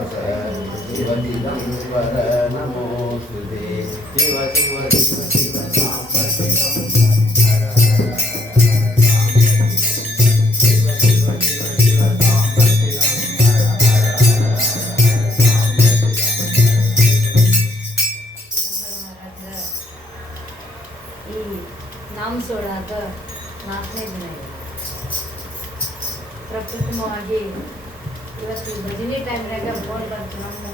ಶಿವ ಚಿದಂಬರ ನಮೋಸ್ತುತೆ ಶಿವ ಶಿವ ಶಿವ ಶಿವ ಸಾಂಬ ನಾಮಸೋಳಾಗ 4ನೇ ದಿನ ಇದೆ. ಪ್ರಪ್ರಥಮವಾಗಿ ಇವತ್ತು ಭಜನೆ ಟೈಮ್ನಾಗ ಫೋನ್ ಬಂತು. ನಮ್ಮ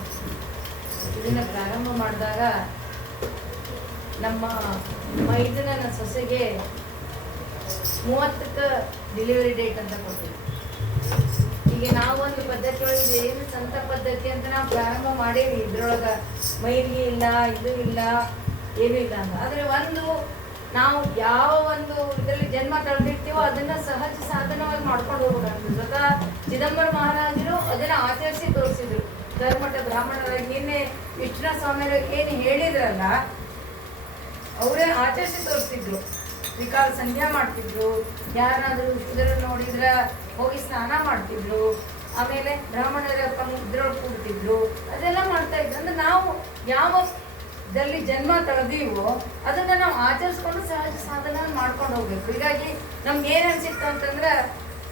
ಇದನ್ನು ಪ್ರಾರಂಭ ಮಾಡಿದಾಗ ನಮ್ಮ ಮೈದನ ಸೊಸೆಗೆ 30ಕ್ಕೆ ಡೆಲಿವರಿ ಡೇಟ್ ಅಂತ ಕೊಟ್ಟಿದ್ವಿ. ಈಗ ನಾವು ಒಂದು ಪದ್ಧತಿ ಒಳಗೆ ಏನು ಸಂತ ಪದ್ಧತಿ ಅಂತ ನಾವು ಪ್ರಾರಂಭ ಮಾಡೇವಿ. ಇದ್ರೊಳಗೆ ಮೈಲಿಗೆ ಇಲ್ಲ, ಇದು ಇಲ್ಲ, ಏನೂ ಇಲ್ಲ ಅಂತ. ಆದರೆ ಒಂದು ನಾವು ಯಾವ ಒಂದು ಇದರಲ್ಲಿ ಜನ್ಮ ತಳೆದಿರ್ತೀವೋ ಅದನ್ನ ಸಹಜ ಸಾಧನವಾಗಿ ಮಾಡ್ಕೊಂಡು ಹೋಗ್ಬೇಕಾಗ್ತದೆ. ಸ್ವತಃ ಚಿದಂಬರ ಮಹಾರಾಜರು ಅದನ್ನ ಆಚರಿಸಿ ತೋರಿಸಿದ್ರು. ಧರ್ಮಠ ಬ್ರಾಹ್ಮಣರಾಗಿ ನಿನ್ನೆ ವಿಷ್ಣು ಸ್ವಾಮಿಯರು ಏನು ಹೇಳಿದ್ರಲ್ಲ, ಅವರೇ ಆಚರಿಸಿ ತೋರಿಸ್ತಿದ್ರು. ವಿಕಾಲ ಸಂಧ್ಯಾ ಮಾಡ್ತಿದ್ರು, ಯಾರಾದರೂ ಇದರ ನೋಡಿದ್ರ ಹೋಗಿ ಸ್ನಾನ ಮಾಡ್ತಿದ್ರು, ಆಮೇಲೆ ಬ್ರಾಹ್ಮಣರ ಇದ್ರೊಳಗೆ ಕೂಡ್ತಿದ್ರು, ಅದೆಲ್ಲ ಮಾಡ್ತಾ ಇದ್ರು. ಅಂದ್ರೆ ನಾವು ಯಾವ ದಲ್ಲಿ ಜನ್ಮ ತಳೆದೀವೋ ಅದನ್ನ ನಾವು ಆಚರಿಸ್ಕೊಂಡು ಸಹಜ ಸಾಧನ ಮಾಡ್ಕೊಂಡು ಹೋಗ್ಬೇಕು. ಹೀಗಾಗಿ ನಮ್ಗೆ ಏನ್ ಅನ್ಸಿತ್ತು ಅಂತಂದ್ರೆ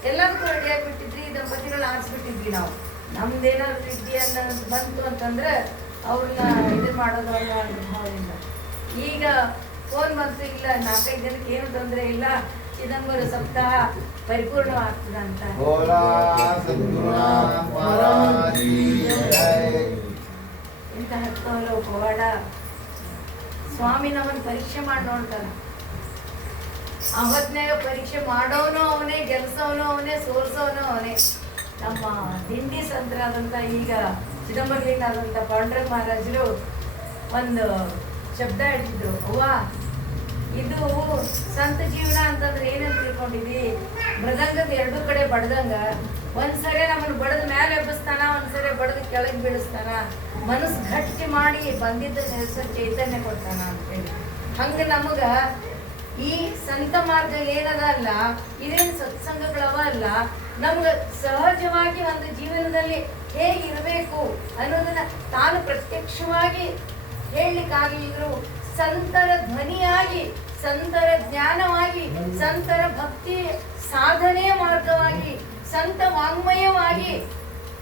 ಎಲ್ಲದಕ್ಕೂ ರೆಡಿ ಆಗಿಬಿಟ್ಟಿದ್ರಿ, ದಂಪತಿಗಳು ಆರಿಸ್ಬಿಟ್ಟಿದ್ವಿ. ನಾವು ನಮ್ದೇನಾದ್ರು ವಿದ್ಯೆಯನ್ನ ಬಂತು ಅಂತಂದ್ರೆ ಅವ್ರನ್ನ ಇದು ಮಾಡೋದು ಅನ್ನೋ ಭಾವದಿಂದ. ಈಗ ಫೋನ್ ಬಂತು, ಇಲ್ಲ 4-5 ದಿನಕ್ಕೆ ಏನು ತೊಂದರೆ ಇಲ್ಲ, ಚಿದಂಬರ ಸಪ್ತಾಹ ಪರಿಪೂರ್ಣವಾಗ್ತದೆ ಅಂತ. ಇಂಥ ಹತ್ತೋಲ್ಲ ಪವಾಡ ಸ್ವಾಮಿ ನಮ್ಮನ್ನು ಪರೀಕ್ಷೆ ಮಾಡಿ ನೋಡ್ತಾನ. ಅವತ್ನಾಗ ಪರೀಕ್ಷೆ ಮಾಡೋನು ಅವನೇ, ಗೆಲ್ಸವನು ಅವನೇ, ಸೋಲ್ಸವನು ಅವನೇ. ನಮ್ಮ ಹಿಂದಿ ಸಂತರಾದಂಥ ಈಗ ಚಿದಂಬರಲಿಂಗಾದಂಥ ಪಾಂಡುರಂಗ ಮಹಾರಾಜರು ಒಂದು ಶಬ್ದ ಹಿಡಿದ್ರು. ಅವ್ವ, ಇದು ಸಂತ ಜೀವನ ಅಂತಂದ್ರೆ ಏನಂತ ತಿಳ್ಕೊಂಡಿದ್ವಿ? ಮೃದಂಗದ 2 ಕಡೆ ಬಡ್ದಂಗ ಒಂದ್ಸರಿ ನಮ್ಮನ್ನು ಬಡದ ಮೇಲೆ ಎಬ್ಬಿಸ್ತಾನ, ಒಂದ್ಸರಿ ಬಡದ ಕೆಳಗೆ ಬೀಳಿಸ್ತಾನ, ಮನಸ್ಸು ಗಟ್ಟಿ ಮಾಡಿ ಬಂದಿದ್ದ ಹೆಸರು ಚೈತನ್ಯ ಕೊಡ್ತಾನ ಅಂತೇಳಿ. ಹಂಗ ನಮಗ ಈ ಸಂತ ಮಾರ್ಗ ಏನದ ಅಲ್ಲ, ಇದೇನು ಸತ್ಸಂಗಗಳವ ಅಲ್ಲ, ನಮ್ಗ ಸಹಜವಾಗಿ ಒಂದು ಜೀವನದಲ್ಲಿ ಹೇಗಿರಬೇಕು ಅನ್ನೋದನ್ನ ತಾನು ಪ್ರತ್ಯಕ್ಷವಾಗಿ ಹೇಳಲಿಕ್ಕಾಗಲಿದ್ರು ಸಂತರ ಧ್ವನಿಯಾಗಿ, ಸಂತರ ಜ್ಞಾನವಾಗಿ, ಸಂತರ ಭಕ್ತಿ ಸಾಧನೆಯ ಮಾರ್ಗವಾಗಿ, ಸಂತ ವಾಂಗ್ಮಯವಾಗಿ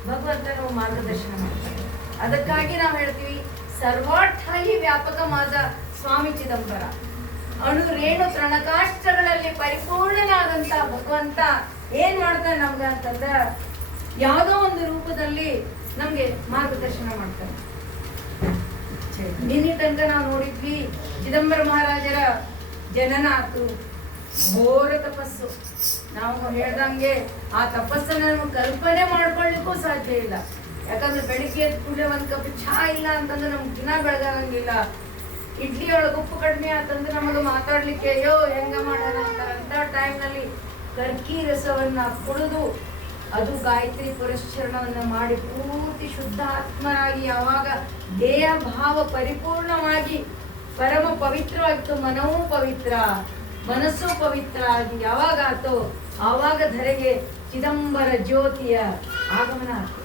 ಭಗವಂತನ ಮಾರ್ಗದರ್ಶನ ಮಾಡ್ತಾರೆ. ಅದಕ್ಕಾಗಿ ನಾವು ಹೇಳ್ತೀವಿ ಸರ್ವಾರ್ಥಾಗಿ ವ್ಯಾಪಕವಾದ ಸ್ವಾಮಿ ಚಿದಂಬರ, ಅಣು ರೇಣು ತೃಣಕಾಷ್ಟಗಳಲ್ಲಿ ಪರಿಪೂರ್ಣನಾದಂತ ಭಗವಂತ ಏನ್ ಮಾಡ್ತಾನೆ ನಮ್ಗೆ ಅಂತಂದ್ರ ಯಾವುದೋ ಒಂದು ರೂಪದಲ್ಲಿ ನಮ್ಗೆ ಮಾರ್ಗದರ್ಶನ ಮಾಡ್ತಾನೆ. ನಿನ್ನೆ ತನಕ ನಾವು ನೋಡಿದ್ವಿ ಚಿದಂಬರ ಮಹಾರಾಜರ ಜನನ ಆತು, ಘೋರ ತಪಸ್ಸು. ನಾವು ಹೇಳ್ದಂಗೆ ಆ ತಪಸ್ಸನ್ನು ನಾವು ಕಲ್ಪನೆ ಮಾಡ್ಕೊಳ್ಳಿಕ್ಕೂ ಸಾಧ್ಯ ಇಲ್ಲ. ಯಾಕಂದ್ರೆ ಬೆಳಿಗ್ಗೆ ಕೂಡಲೇ 1 ಕಪ್ ಚಹಾ ಇಲ್ಲ ಅಂತಂದ್ರೆ ನಮ್ಗೆ ದಿನ ಬೆಳಗಾಗಂಗಿಲ್ಲ. ಇಡ್ಲಿ ಒಳಗೆ ಉಪ್ಪು ಕಡಿಮೆ ಆತಂದ್ರೆ ನಮಗೆ ಮಾತಾಡ್ಲಿಕ್ಕೆ ಅಯ್ಯೋ ಹೆಂಗ ಮಾಡೋಣ ಅಂತ ಟೈಮ್ನಲ್ಲಿ ಕರ್ಕಿ ರಸವನ್ನ ಕುಡಿದು ಅದು ಗಾಯತ್ರಿ ಪುರಶ್ಚರಣವನ್ನ ಮಾಡಿ ಪೂರ್ತಿ ಶುದ್ಧ ಆತ್ಮರಾಗಿ ಯಾವಾಗ ದೇಹ ಭಾವ ಪರಿಪೂರ್ಣವಾಗಿ ಪರಮ ಪವಿತ್ರವಾಗಿತ್ತು, ಮನವೂ ಪವಿತ್ರ, ಮನಸ್ಸು ಪವಿತ್ರ ಆಗಿ ಯಾವಾಗ ಆತೋ ಆವಾಗ ಧರೆಗೆ ಚಿದಂಬರ ಜ್ಯೋತಿಯ ಆಗಮನ ಆಯ್ತು.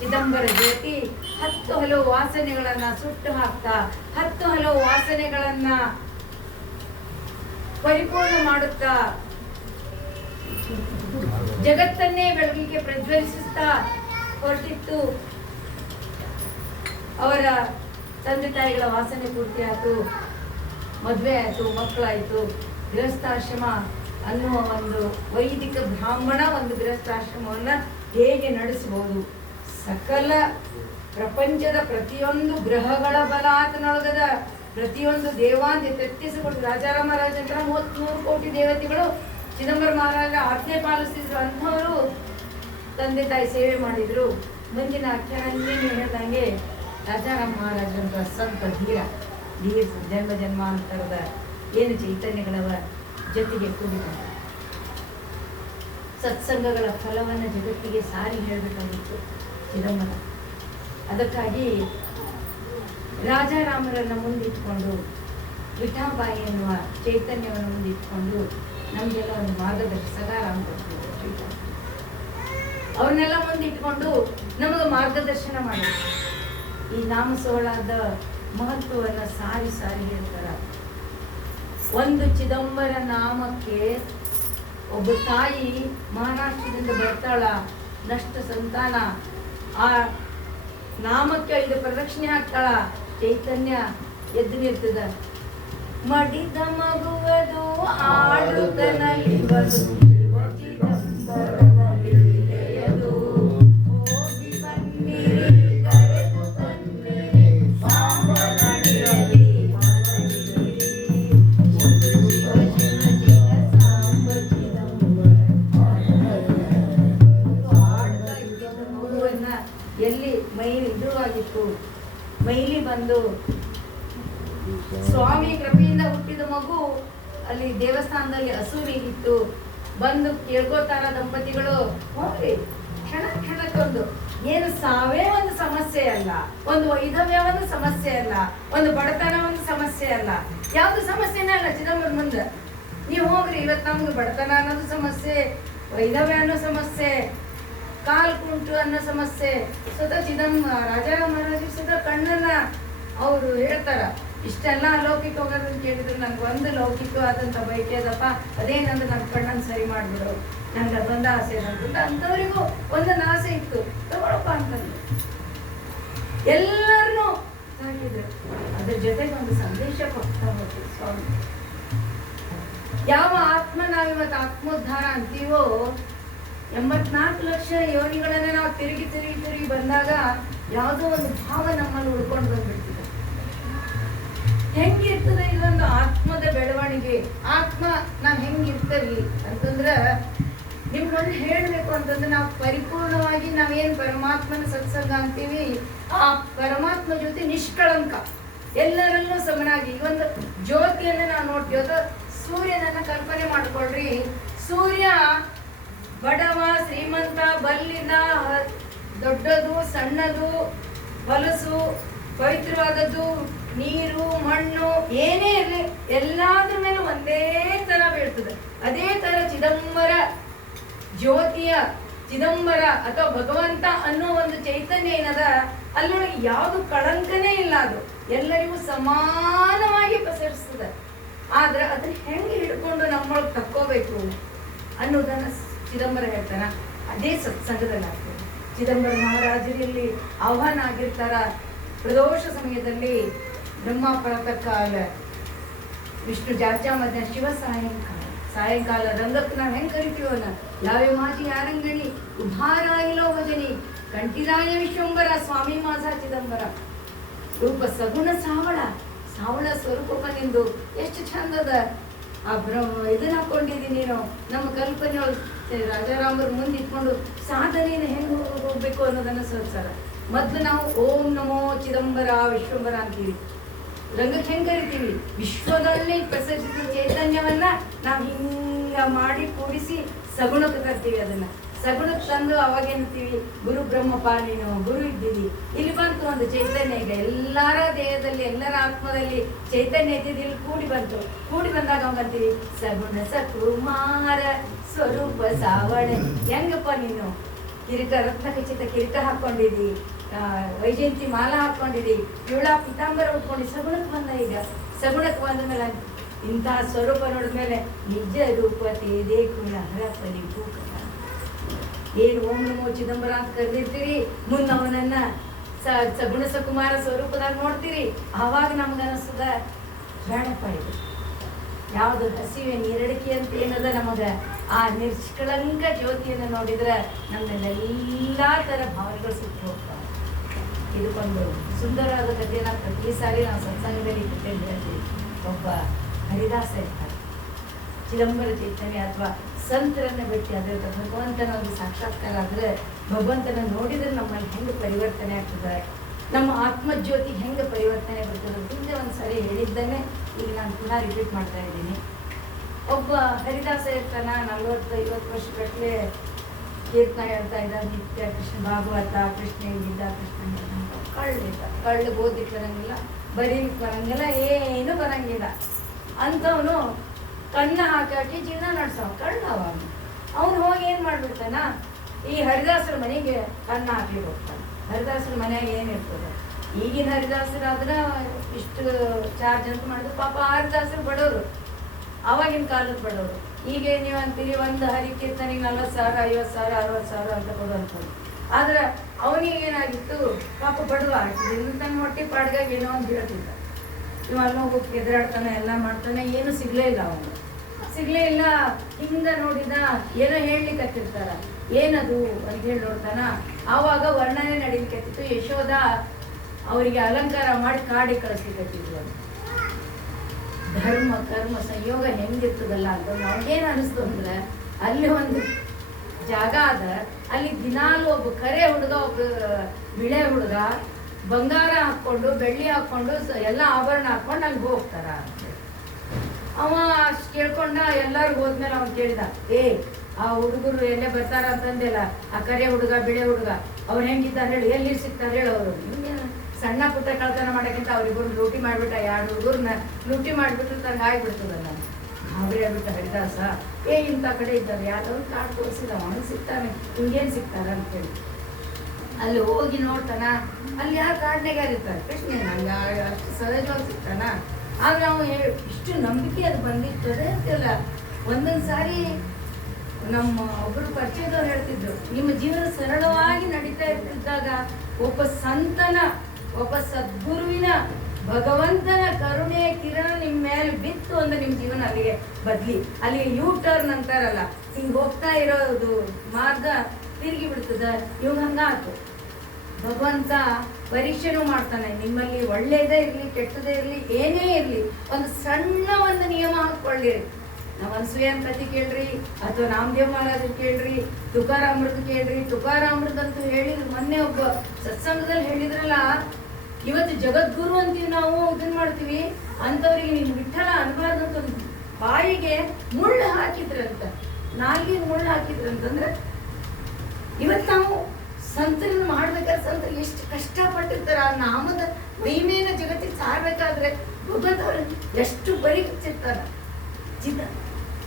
ಚಿದಂಬರ ಜ್ಯೋತಿ 10 ಹಲವು ವಾಸನೆಗಳನ್ನ ಸುಟ್ಟು ಹಾಕ್ತಾ, 10 ಹಲವು ವಾಸನೆಗಳನ್ನ ಪರಿಪೂರ್ಣ ಮಾಡುತ್ತಾ, ಜಗತ್ತನ್ನೇ ಬೆಳಗಿಗೆ ಪ್ರಜ್ವಲಿಸುತ್ತಾ ಹೊರಟಿತ್ತು. ಅವರ ತಂದೆ ತಾಯಿಗಳ ವಾಸನೆ ಪೂರ್ತಿ ಆಯ್ತು, ಮದುವೆ ಆಯ್ತು, ಮಕ್ಕಳಾಯ್ತು. ಗೃಹಸ್ಥಾಶ್ರಮ ಅನ್ನುವ ಒಂದು ವೈದಿಕ ಬ್ರಾಹ್ಮಣ ಒಂದು ಗೃಹಸ್ಥಾಶ್ರಮವನ್ನ ಹೇಗೆ ನಡೆಸಬಹುದು? ಸಕಲ ಪ್ರಪಂಚದ ಪ್ರತಿಯೊಂದು ಗ್ರಹಗಳ ಬಲ ಆತನೊಳಗದ, ಪ್ರತಿಯೊಂದು ದೇವಾಂತ 33 ಕೋಟಿ ರಾಜಾರಾಮರಾಜಂತರ 33 ಕೋಟಿ ದೇವತೆಗಳು ಚಿದಂಬರ ಮಹಾರಾಜ ಆಜ್ಞೆ ಪಾಲಿಸಿದ್ರು. ಅಂಥವರು ತಂದೆ ತಾಯಿ ಸೇವೆ ಮಾಡಿದ್ರು. ಮುಂದಿನ ಆಖ್ಯಾನದಲ್ಲಿ ನೀವು ಹೇಳ್ದಂಗೆ ರಾಜಾರಾಮ ಮಹಾರಾಜಂತ ಸಂತ ಧೀರ ಜನ್ಮ ಜನ್ಮಾಂತರದ ಏನು ಚೈತನ್ಯಗಳವ ಜೊತೆಗೆ ಕೂಡಿದ್ದಾರೆ. ಸತ್ಸಂಗಗಳ ಫಲವನ್ನು ಜಗತ್ತಿಗೆ ಸಾರಿ ಹೇಳಬೇಕಾಗಿತ್ತು ಚಿದಂಬರ. ಅದಕ್ಕಾಗಿ ರಾಜಾರಾಮರನ್ನ ಮುಂದಿಟ್ಕೊಂಡು, ವಿಠಾಬಾಯಿ ಎನ್ನುವ ಚೈತನ್ಯವನ್ನು ಮುಂದಿಟ್ಕೊಂಡು ನಮಗೆಲ್ಲ ಒಂದು ಮಾರ್ಗದರ್ಶಕ ರಾಮ ಕೊಡ್ತಿದ್ರು. ಅವ್ರನ್ನೆಲ್ಲ ಮುಂದೆ ಇಟ್ಕೊಂಡು ನಮಗೆ ಮಾರ್ಗದರ್ಶನ ಮಾಡಿ ಈ ನಾಮಸೋಳದ ಮಹತ್ವವನ್ನು ಸಾರಿ ಸಾರಿ ಹೇಳ್ತಾರ. ಒಂದು ಚಿದಂಬರ ನಾಮಕ್ಕೆ ಒಬ್ಬ ತಾಯಿ ಮಹಾರಾಷ್ಟ್ರದಿಂದ ಬರ್ತಾಳ, ನಷ್ಟ ಸಂತಾನ, ಆ ನಾಮಕ್ಕೆ 5 ಪ್ರದಕ್ಷಿಣೆ ಹಾಕ್ತಾಳ, ಚೈತನ್ಯ ಎದ್ದು ನಿರ್ತದ. ಮಡಿದ ಮಗುವದು ಆಡುತ್ತನಲ್ಲಿ ಎಲ್ಲಿ ಮೈಲಿ ಇದ್ರುವಾಗಿತ್ತು, ಮೈಲಿ ಬಂದು ಸ್ವಾಮಿ ಕೃಪೆಯಿಂದ ಹುಟ್ಟಿದ ಮಗು ಅಲ್ಲಿ ದೇವಸ್ಥಾನದಲ್ಲಿ ಹಸುವಿಗಿತ್ತು. ಬಂದು ಕೇಳ್ಕೋತಾರ ದಂಪತಿಗಳು, ಹೋಗ್ರಿ ಕ್ಷಣ ಕ್ಷಣಕ್ಕೊಂದು, ಏನು ಸಾವೇ ಒಂದು ಸಮಸ್ಯೆ ಅಲ್ಲ, ಒಂದು ವೈಧವ್ಯ ಒಂದು ಸಮಸ್ಯೆ ಅಲ್ಲ, ಒಂದು ಬಡತನ ಒಂದು ಸಮಸ್ಯೆ ಅಲ್ಲ, ಯಾವ್ದು ಸಮಸ್ಯೆನೇ ಅಲ್ಲ ಚಿದಂಬರ ಮುಂದೆ. ನೀವು ಹೋಗ್ರಿ, ಇವತ್ತು ನಮ್ಗೆ ಬಡತನ ಅನ್ನೋದು ಸಮಸ್ಯೆ, ವೈಧವ್ಯ ಅನ್ನೋ ಸಮಸ್ಯೆ, ಕಾಲ್ ಕುಂಟು ಅನ್ನೋ ಸಮಸ್ಯೆ. ಸ್ವತಃ ರಾಜಾರಾಮ್ ಮಹಾರಾಜ್ ಸ್ವತಃ ಕಣ್ಣನ್ನ ಅವರು ಹೇಳ್ತಾರ, ಇಷ್ಟೆಲ್ಲ ಅಲೌಕಿಕ ಹೋಗೋದನ್ನ ಕೇಳಿದ್ರು ನನ್ಗೆ ಒಂದು ಲೌಕಿಕವಾದಂಥ ಬಯಕೆ ಅದಪ್ಪ, ಅದೇನಂದ್ರೆ ನನ್ನ ಕಣ್ಣನ್ನು ಸರಿ ಮಾಡಿಬಿಡು, ನಂಗೆ ಅದೊಂದು ಆಸೆ ಅಂತ. ಅಂಥವ್ರಿಗೂ ಒಂದೊಂದು ಆಸೆ ಇತ್ತು, ತಗೊಳಪ್ಪ ಅಂತಂದು ಎಲ್ಲರನ್ನೂ ಹಾಕಿದ್ರು. ಅದ್ರ ಜೊತೆಗೆ ಒಂದು ಸಂದೇಶ ಕೊಡ್ತಾ ಹೋಗ್ತೀವಿ ಸ್ವಾಮಿ. ಯಾವ ಆತ್ಮ ನಾವಿವತ್ತು ಆತ್ಮೋದ್ಧಾರ ಅಂತೀವೋ, 84 ಲಕ್ಷ ಯೋನಿಗಳನ್ನ ನಾವು ತಿರುಗಿ ತಿರುಗಿ ತಿರುಗಿ ಬಂದಾಗ ಯಾವುದೋ ಒಂದು ಭಾವ ನಮ್ಮಲ್ಲಿ ಉಳ್ಕೊಂಡು ಬಂದ್ಬಿಡ್ತಿದೆ. ಹೆಂಗಿರ್ತದೆ ಇದೊಂದು ಆತ್ಮದ ಬೆಳವಣಿಗೆ, ಆತ್ಮ ನಾವ್ ಹೆಂಗಿರ್ತೇವಿ ಅಂತಂದ್ರ ನಿಮ್ಗೊಂದು ಹೇಳ್ಬೇಕು ಅಂತಂದ್ರೆ, ನಾವು ಪರಿಪೂರ್ಣವಾಗಿ ನಾವೇನ್ ಪರಮಾತ್ಮನ ಸತ್ಸಂಗ ಅಂತೀವಿ, ಆ ಪರಮಾತ್ಮ ಜೊತೆ ನಿಷ್ಕಳಂಕ, ಎಲ್ಲರಲ್ಲೂ ಸಮನಾಗಿ ಈ ಒಂದು ಜ್ಯೋತಿಯನ್ನ ನಾವು ನೋಡ್ತೀವಿ. ಅದು ಸೂರ್ಯನನ್ನ ಕಲ್ಪನೆ ಮಾಡ್ಕೊಳ್ರಿ. ಸೂರ್ಯ ಬಡವ ಶ್ರೀಮಂತ ಬಲ್ಲಿದ, ದೊಡ್ಡದು ಸಣ್ಣದು, ಹೊಲಸು ಪವಿತ್ರವಾದದ್ದು, ನೀರು ಮಣ್ಣು ಏನೇ ಇರಲಿ ಎಲ್ಲಾದ್ರ ಮೇಲೆ ಒಂದೇ ತರ ಬೀಳ್ತದೆ. ಅದೇ ತರ ಚಿದಂಬರ ಜ್ಯೋತಿಯ ಚಿದಂಬರ ಅಥವಾ ಭಗವಂತ ಅನ್ನೋ ಒಂದು ಚೈತನ್ಯ ಏನದ, ಅಲ್ಲೊಳಗೆ ಯಾವುದು ಕಳಂಕನೇ ಇಲ್ಲ, ಅದು ಎಲ್ಲರಿಗೂ ಸಮಾನವಾಗಿ ಪಸರಿಸ್ತದೆ. ಆದ್ರೆ ಅದನ್ನ ಹೆಂಗೆ ಹಿಡ್ಕೊಂಡು ನಮ್ಮೊಳಗೆ ತಕ್ಕೋಬೇಕು ಅನ್ನೋದನ್ನ ಚಿದಂಬರ ಹೇಳ್ತಾನ. ಅದೇ ಸತ್ಸಂಗದಲ್ಲಿ ಆಗ್ತದೆ. ಚಿದಂಬರ ಮಹಾರಾಜರಲ್ಲಿ ಆಹ್ವಾನ ಆಗಿರ್ತಾರ. ಪ್ರದೋಷ ಸಮಯದಲ್ಲಿ ಬ್ರಹ್ಮ ಪ್ರಾತಃ ಕಾಲ, ವಿಷ್ಣು ಜಾಚಾ ಮಧ್ಯ, ಶಿವ ಸಾಯಂಕಾಲ ರಂಗಕ್ಕೆ ನಾವು ಹೆಂಗ್ ಕರಿತೀವಲ್ಲ, ಯಾವೇ ಮಾಜಿ ಯಾರಂಗಣಿ ಉದ್ಧಾರಾಯಿಲೋ ಭಜನಿ ಕಂಠಿರಾಯ ವಿಶ್ವಂಬರ ಸ್ವಾಮಿ ಮಾಸ ಚಿದಂಬರ ರೂಪ ಸಗುಣ ಸಾವಳ ಸ್ವರೂಪ ನಿಂದು ಎಷ್ಟು ಚಂದದ. ಆ ಇದನ್ನ ಹಾಕೊಂಡಿದ್ದೀನಿ ನೀನು, ನಮ್ಮ ಕಲ್ಪನೆ ರಾಜಾರಾಮರ ಮುಂದೆ ಇಟ್ಕೊಂಡು ಸಾಧನೆಯನ್ನು ಹೆಂಗ್ ಹೋಗ್ಬೇಕು ಅನ್ನೋದನ್ನ ಸೋಲ್ಸಾರ. ಮೊದ್ಲು ನಾವು ಓಂ ನಮೋ ಚಿದಂಬರ ವಿಶ್ವಂಬರ ಅಂತೀವಿ. ರಂಗಕ್ಕೆ ಹೆಂಗ್ ಕರಿತೀವಿ, ವಿಶ್ವದಲ್ಲಿ ಪ್ರಸರಿಸಿದ ಚೈತನ್ಯವನ್ನ ನಾವು ಹಿಂಗ ಮಾಡಿ ಕೂಡಿಸಿ ಸಗುಣಕ್ಕೆ ತರ್ತೀವಿ. ಅದನ್ನ ಸಗುಣಕ್ಕೆ ತಂದು ಅವಾಗ ಏನಂತೀವಿ, ಗುರು ಬ್ರಹ್ಮಪ್ಪ ನೀನು ಗುರು ಇದ್ದೀವಿ. ಇಲ್ಲಿ ಬಂತು ಒಂದು ಚೈತನ್ಯ, ಈಗ ಎಲ್ಲರ ದೇಹದಲ್ಲಿ ಎಲ್ಲರ ಆತ್ಮದಲ್ಲಿ ಚೈತನ್ಯ ಇದ್ದಿದ್ದು ಇಲ್ಲಿ ಕೂಡಿ ಬಂದಾಗ ಅವಂಗಂತೀವಿ ಸಗುಣ ಸಕುಮಾರ ಸ್ವರೂಪ ಸಾವಳೆ. ಹೆಂಗಪ್ಪ ನೀನು ಕಿರೀಟ, ರತ್ನ ಖಚಿತ ಕಿರೀಟ ಹಾಕೊಂಡಿದಿ, ವೈಜಯಂತಿ ಮಾಲ ಹಾಕೊಂಡಿದಿ, ಇವಳ ಪಿತಾಂಬರ ಉಟ್ಕೊಂಡು ಸಗುಣಕ್ಕೆ ಬಂದ. ಈಗ ಸಗುಣಕ್ಕೆ ಬಂದ ಮೇಲೆ ಇಂತಹ ಸ್ವರೂಪ ನೋಡಿದ್ಮೇಲೆ ನಿಜ ರೂಪ ತೇದೆ ಕುಣ ಹರಪನಿ ಭೂಕ ಏನು ಓಂ ನಮೋ ಚಿದಂಬರ ಅಂತ ಕರೆದಿರ್ತೀರಿ, ಮುಂದೆ ಅವನನ್ನ ಸಗುಣ ಸಕುಮಾರ ಸ್ವರೂಪದಾಗ ನೋಡ್ತೀರಿ. ಆವಾಗ ನಮ್ಗೆ ಅನಿಸ್ತದ ಬೇಡಪ್ಪ ಇದು ಯಾವ್ದು ಹಸಿವೆ ನೀರಡಿಕೆ ಅಂತ ಏನದ, ನಮಗ ಆ ನಿಷ್ಕಳಂಕ ಜ್ಯೋತಿಯನ್ನು ನೋಡಿದ್ರೆ ನಮ್ಮಲ್ಲೆಲ್ಲ ತರ ಭಾವನೆಗಳು ಸುಟ್ಟು ಹೋಗ್ತಾವೆ. ಇದಕ್ಕೊಂದು ಸುಂದರವಾದ ಕಥೆಯನ್ನ ಪ್ರತಿ ಸಾರಿ ನಾವು ಸತ್ಸಂಗದಲ್ಲಿ ಇಟ್ಕೊಂಡು ಹೇಳ್ತೀವಿ. ಒಬ್ಬ ಹರಿದಾಸ ಇರ್ತಾರೆ, ಚಿದಂಬರ ಚೈತನ್ಯ ಅಥವಾ ಸಂತರನ್ನ ಭೇಟಿ ಆದ್ರೆ, ಭಗವಂತನ ಒಂದು ಸಾಕ್ಷಾತ್ಕಾರ ಆದ್ರೆ, ಭಗವಂತನ ನೋಡಿದ್ರೆ ನಮ್ಮಲ್ಲಿ ಹೆಂಗೆ ಪರಿವರ್ತನೆ ಆಗ್ತದೆ, ನಮ್ಮ ಆತ್ಮಜ್ಯೋತಿ ಹೆಂಗೆ ಪರಿವರ್ತನೆ ಬರ್ತದೆ. ಹಿಂದೆ ಒಂದು ಸರಿ ಹೇಳಿದ್ದನ್ನೇ ಈಗ ನಾನು ಪುನಃ ರಿಪೀಟ್ ಮಾಡ್ತಾ ಇದ್ದೀನಿ. ಒಬ್ಬ ಹರಿದಾಸ ಇರ್ತಾನ, 40-50 ವರ್ಷಗಟ್ಟಲೆ ಕೀರ್ತನ ಹೇಳ್ತಾ ಇದ್ದ, ನಿತ್ಯ ಕೃಷ್ಣ ಭಾಗವತ, ಕೃಷ್ಣ ಹಿಂಗಿದ್ದ, ಕಳ್ಳಿದ್ದ, ಕಳ್ಳು ಓದಿಕ್ ಬರಂಗಿಲ್ಲ, ಬರೀಲಿಕ್ಕೆ ಬರಂಗಿಲ್ಲ, ಏನು ಬರಂಗಿಲ್ಲ. ಅಂಥವನು ಕಣ್ಣ ಹಾಕಿ ಜೀವನ ನಡೆಸವ ಕಳ್ಳ. ಅವನು ಹೋಗಿ ಏನು ಮಾಡ್ಬಿಡ್ತಾನ, ಈ ಹರಿದಾಸರ ಮನೆಗೆ ಅನ್ನ ಹಾಕ್ಲಿಕ್ಕೆ ಹೋಗ್ತಾನೆ. ಹರಿದಾಸರ ಮನೆಯಾಗ ಏನಿರ್ತದೆ, ಈಗಿನ ಹರಿದಾಸರಾದ್ರೆ ಇಷ್ಟು ಚಾರ್ಜ್ ಅಂತ ಮಾಡಿದ್ರು. ಪಾಪ ಹರಿದಾಸರು ಬಡವರು, ಆವಾಗಿನ ಕಾಲದ ಬಡವರು. ಈಗ ನೀವು ಅಂತೀರಿ ಒಂದು ಹರಿಕೀರ್ತನಿಗೆ 40,000 50,000 60,000 ಅಂತ ಕೊಡುವಂಥದ್ದು. ಆದ್ರೆ ಅವನಿಗೆ ಏನಾಗಿತ್ತು, ಪಾಪ ಬಡವ ತನ್ನ ಹೊಟ್ಟೆ ಪಾಡ್ಗಾಗಿ ಏನೋ ಒಂದು ಹೇಳ್ತಿದ್ದ. ಇವ ಅಲ್ಲಿ ಹೋಗಿ ಎದುರಾಡ್ತಾನೆ, ಎಲ್ಲ ಮಾಡ್ತಾನೆ, ಏನು ಸಿಗ್ಲೇ ಇಲ್ಲ ಅವನು, ಸಿಗ್ಲೇ ಇಲ್ಲ. ಹಿಂಗ ನೋಡಿದ ಏನೋ ಹೇಳಲಿಕ್ಕೆ ಹತ್ತಿರ್ತಾರ, ಏನದು ಅಂತ ಹೇಳಿ ನೋಡ್ತಾನ. ಆವಾಗ ವರ್ಣನೆ ನಡೀಲಿಕ್ಕೆ ಯಶೋಧ ಅವರಿಗೆ ಅಲಂಕಾರ ಮಾಡಿ ಕಾಡಿ ಕಳಿಸ್ಲಿಕ್ಕತ್ತಿದ್ವು. ಧರ್ಮ ಕರ್ಮ ಸಂಯೋಗ ಹೆಂಗಿರ್ತದಲ್ಲ ಅಂತ ನಮ್ಗೇನು ಅನಿಸ್ತು ಅಂದ್ರೆ, ಅಲ್ಲಿ ಒಂದು ಜಾಗ ಅದ, ಅಲ್ಲಿ ದಿನಾಲು ಒಬ್ಬ ಕರೆ ಹುಡುಗ ಒಬ್ಬ ಬಿಳೆ ಹುಡುಗ ಬಂಗಾರ ಹಾಕ್ಕೊಂಡು ಬೆಳ್ಳಿ ಹಾಕ್ಕೊಂಡು ಎಲ್ಲ ಆಭರಣ ಹಾಕ್ಕೊಂಡು ಅಲ್ಲಿ ಹೋಗ್ತಾರ ಅಂತ. ಅವ ಅಷ್ಟು ಕೇಳ್ಕೊಂಡ. ಎಲ್ಲರಿಗೂ ಹೋದ್ಮೇಲೆ ಅವ್ನು ಕೇಳಿದ, ಆ ಹುಡುಗರು ಎಲ್ಲೇ ಬರ್ತಾರ ಅಂತಂದಿಲ್ಲ, ಆ ಕರೆ ಹುಡುಗ ಬಿಳೆ ಹುಡುಗ ಅವ್ರು ಹೆಂಗಿದ್ದಾರೆ ಹೇಳಿ, ಎಲ್ಲಿ ಸಿಗ್ತಾರೆ ಹೇಳಿ. ಅವರು ಸಣ್ಣ ಪುಟ್ಟ ಕಳ್ತನ ಮಾಡೋಕ್ಕಿಂತ ಅವ್ರಿಬ್ಬರು ಲೂಟಿ ಮಾಡಿಬಿಟ್ಟ, 2 ಹುಡುಗರನ್ನ ಲೂಟಿ ಮಾಡಿಬಿಟ್ರು ತನಗೆ ಆಗ್ಬಿಡ್ತದಲ್ಲ. ಗಾಬರಿ ಆಗ್ಬಿಟ್ಟ ಹರಿದಾಸ. ಇಂಥ ಕಡೆ ಇದ್ದಾರೆ, ಯಾವ್ದಾದ್ರು ಕಾಡು ತೋರಿಸಿದ, ಅವನು ಸಿಗ್ತಾನೆ, ಹಿಂಗೇನು ಸಿಗ್ತಾರ ಅಂತೇಳಿ ಅಲ್ಲಿ ಹೋಗಿ ನೋಡ್ತಾನ. ಅಲ್ಲಿ ಯಾರು ಕಾಡ್ನಾಗ ಇರ್ತಾರೆ, ಕೃಷ್ಣ ನಂಗೆ ಅಷ್ಟು ಸಹಜವಾಗಿ ಸಿಗ್ತಾನ. ಆದ್ರೆ ನಾವು ಇಷ್ಟು ನಂಬಿಕೆ ಅದು ಬಂದಿರ್ತದೆ ಅಂತೆಲ್ಲ. ಒಂದೊಂದು ಸಾರಿ ನಮ್ಮ ಒಬ್ಬರು ಪರಿಚಯದವ್ರು ಹೇಳ್ತಿದ್ರು, ನಿಮ್ಮ ಜೀವನ ಸರಳವಾಗಿ ನಡೀತಾ ಇರ್ತಿದ್ದಾಗ ಒಬ್ಬ ಸಂತನ, ಒಬ್ಬ ಸದ್ಗುರುವಿನ, ಭಗವಂತನ ಕರುಣೆಯ ಕಿರಣ ನಿಮ್ಮ ಮೇಲೆ ಬಿತ್ತು ಅಂದ್ರೆ ನಿಮ್ಮ ಜೀವನ ಅಲ್ಲಿಗೆ ಬದ್ಲಿ, ಅಲ್ಲಿಗೆ ಯೂ ಟರ್ನ್ ಅಂತಾರಲ್ಲ, ಹಿಂಗೆ ಹೋಗ್ತಾ ಇರೋದು ಮಾರ್ಗ ತಿರುಗಿ ಬಿಡ್ತದ. ಇವಾಗ ಹಂಗಾತು. ಭಗವಂತ ಪರೀಕ್ಷೆನೂ ಮಾಡ್ತಾನೆ. ನಿಮ್ಮಲ್ಲಿ ಒಳ್ಳೇದೇ ಇರಲಿ ಕೆಟ್ಟದೇ ಇರಲಿ ಏನೇ ಇರಲಿ, ಒಂದು ಸಣ್ಣ ಒಂದು ನಿಯಮ ಹಾಕ್ಕೊಳ್ಳಿರಿ. ನಾವು ಅನ್ಸೂಯನ್ ಕಥೆ ಕೇಳ್ರಿ, ಅಥವಾ ನಾಮದೇವ್ ಮಹಾರಾಜರು ಕೇಳ್ರಿ, ತುಕಾರಾಮೃತ ಕೇಳ್ರಿ. ತುಕಾರಾಮೃತ ಅಂತ ಹೇಳಿದ್ರು, ಮೊನ್ನೆ ಒಬ್ಬ ಸತ್ಸಂಗದಲ್ಲಿ ಹೇಳಿದ್ರಲ್ಲ, ಇವತ್ತು ಜಗದ್ಗುರು ಅಂತೀವಿ ನಾವು, ಇದನ್ನ ಮಾಡ್ತೀವಿ ಅಂಥವ್ರಿಗೆ ನೀನು ವಿಠಲ ಅನ್ಬಾರ್ದು ಅಂತ ಬಾಯಿಗೆ ಮುಳ್ಳು ಹಾಕಿದ್ರಂತ, ನಾಲ್ಗಿನ ಮುಳ್ಳು ಹಾಕಿದ್ರಂತಂದ್ರೆ, ಇವತ್ತು ನಾವು ಸಂತರನ್ನು ಮಾಡ್ಬೇಕಾದ್ರೆ ಸಂತರು ಎಷ್ಟು ಕಷ್ಟಪಟ್ಟಿರ್ತಾರೆ. ಆ ನಾಮದ ಮಹಿಮೆನ ಜಗತ್ತಿಗೆ ಸಾರ್ಬೇಕಾದ್ರೆ ಭಗವಂತವ್ರು ಎಷ್ಟು ಬರೀತಿರ್ತಾರ.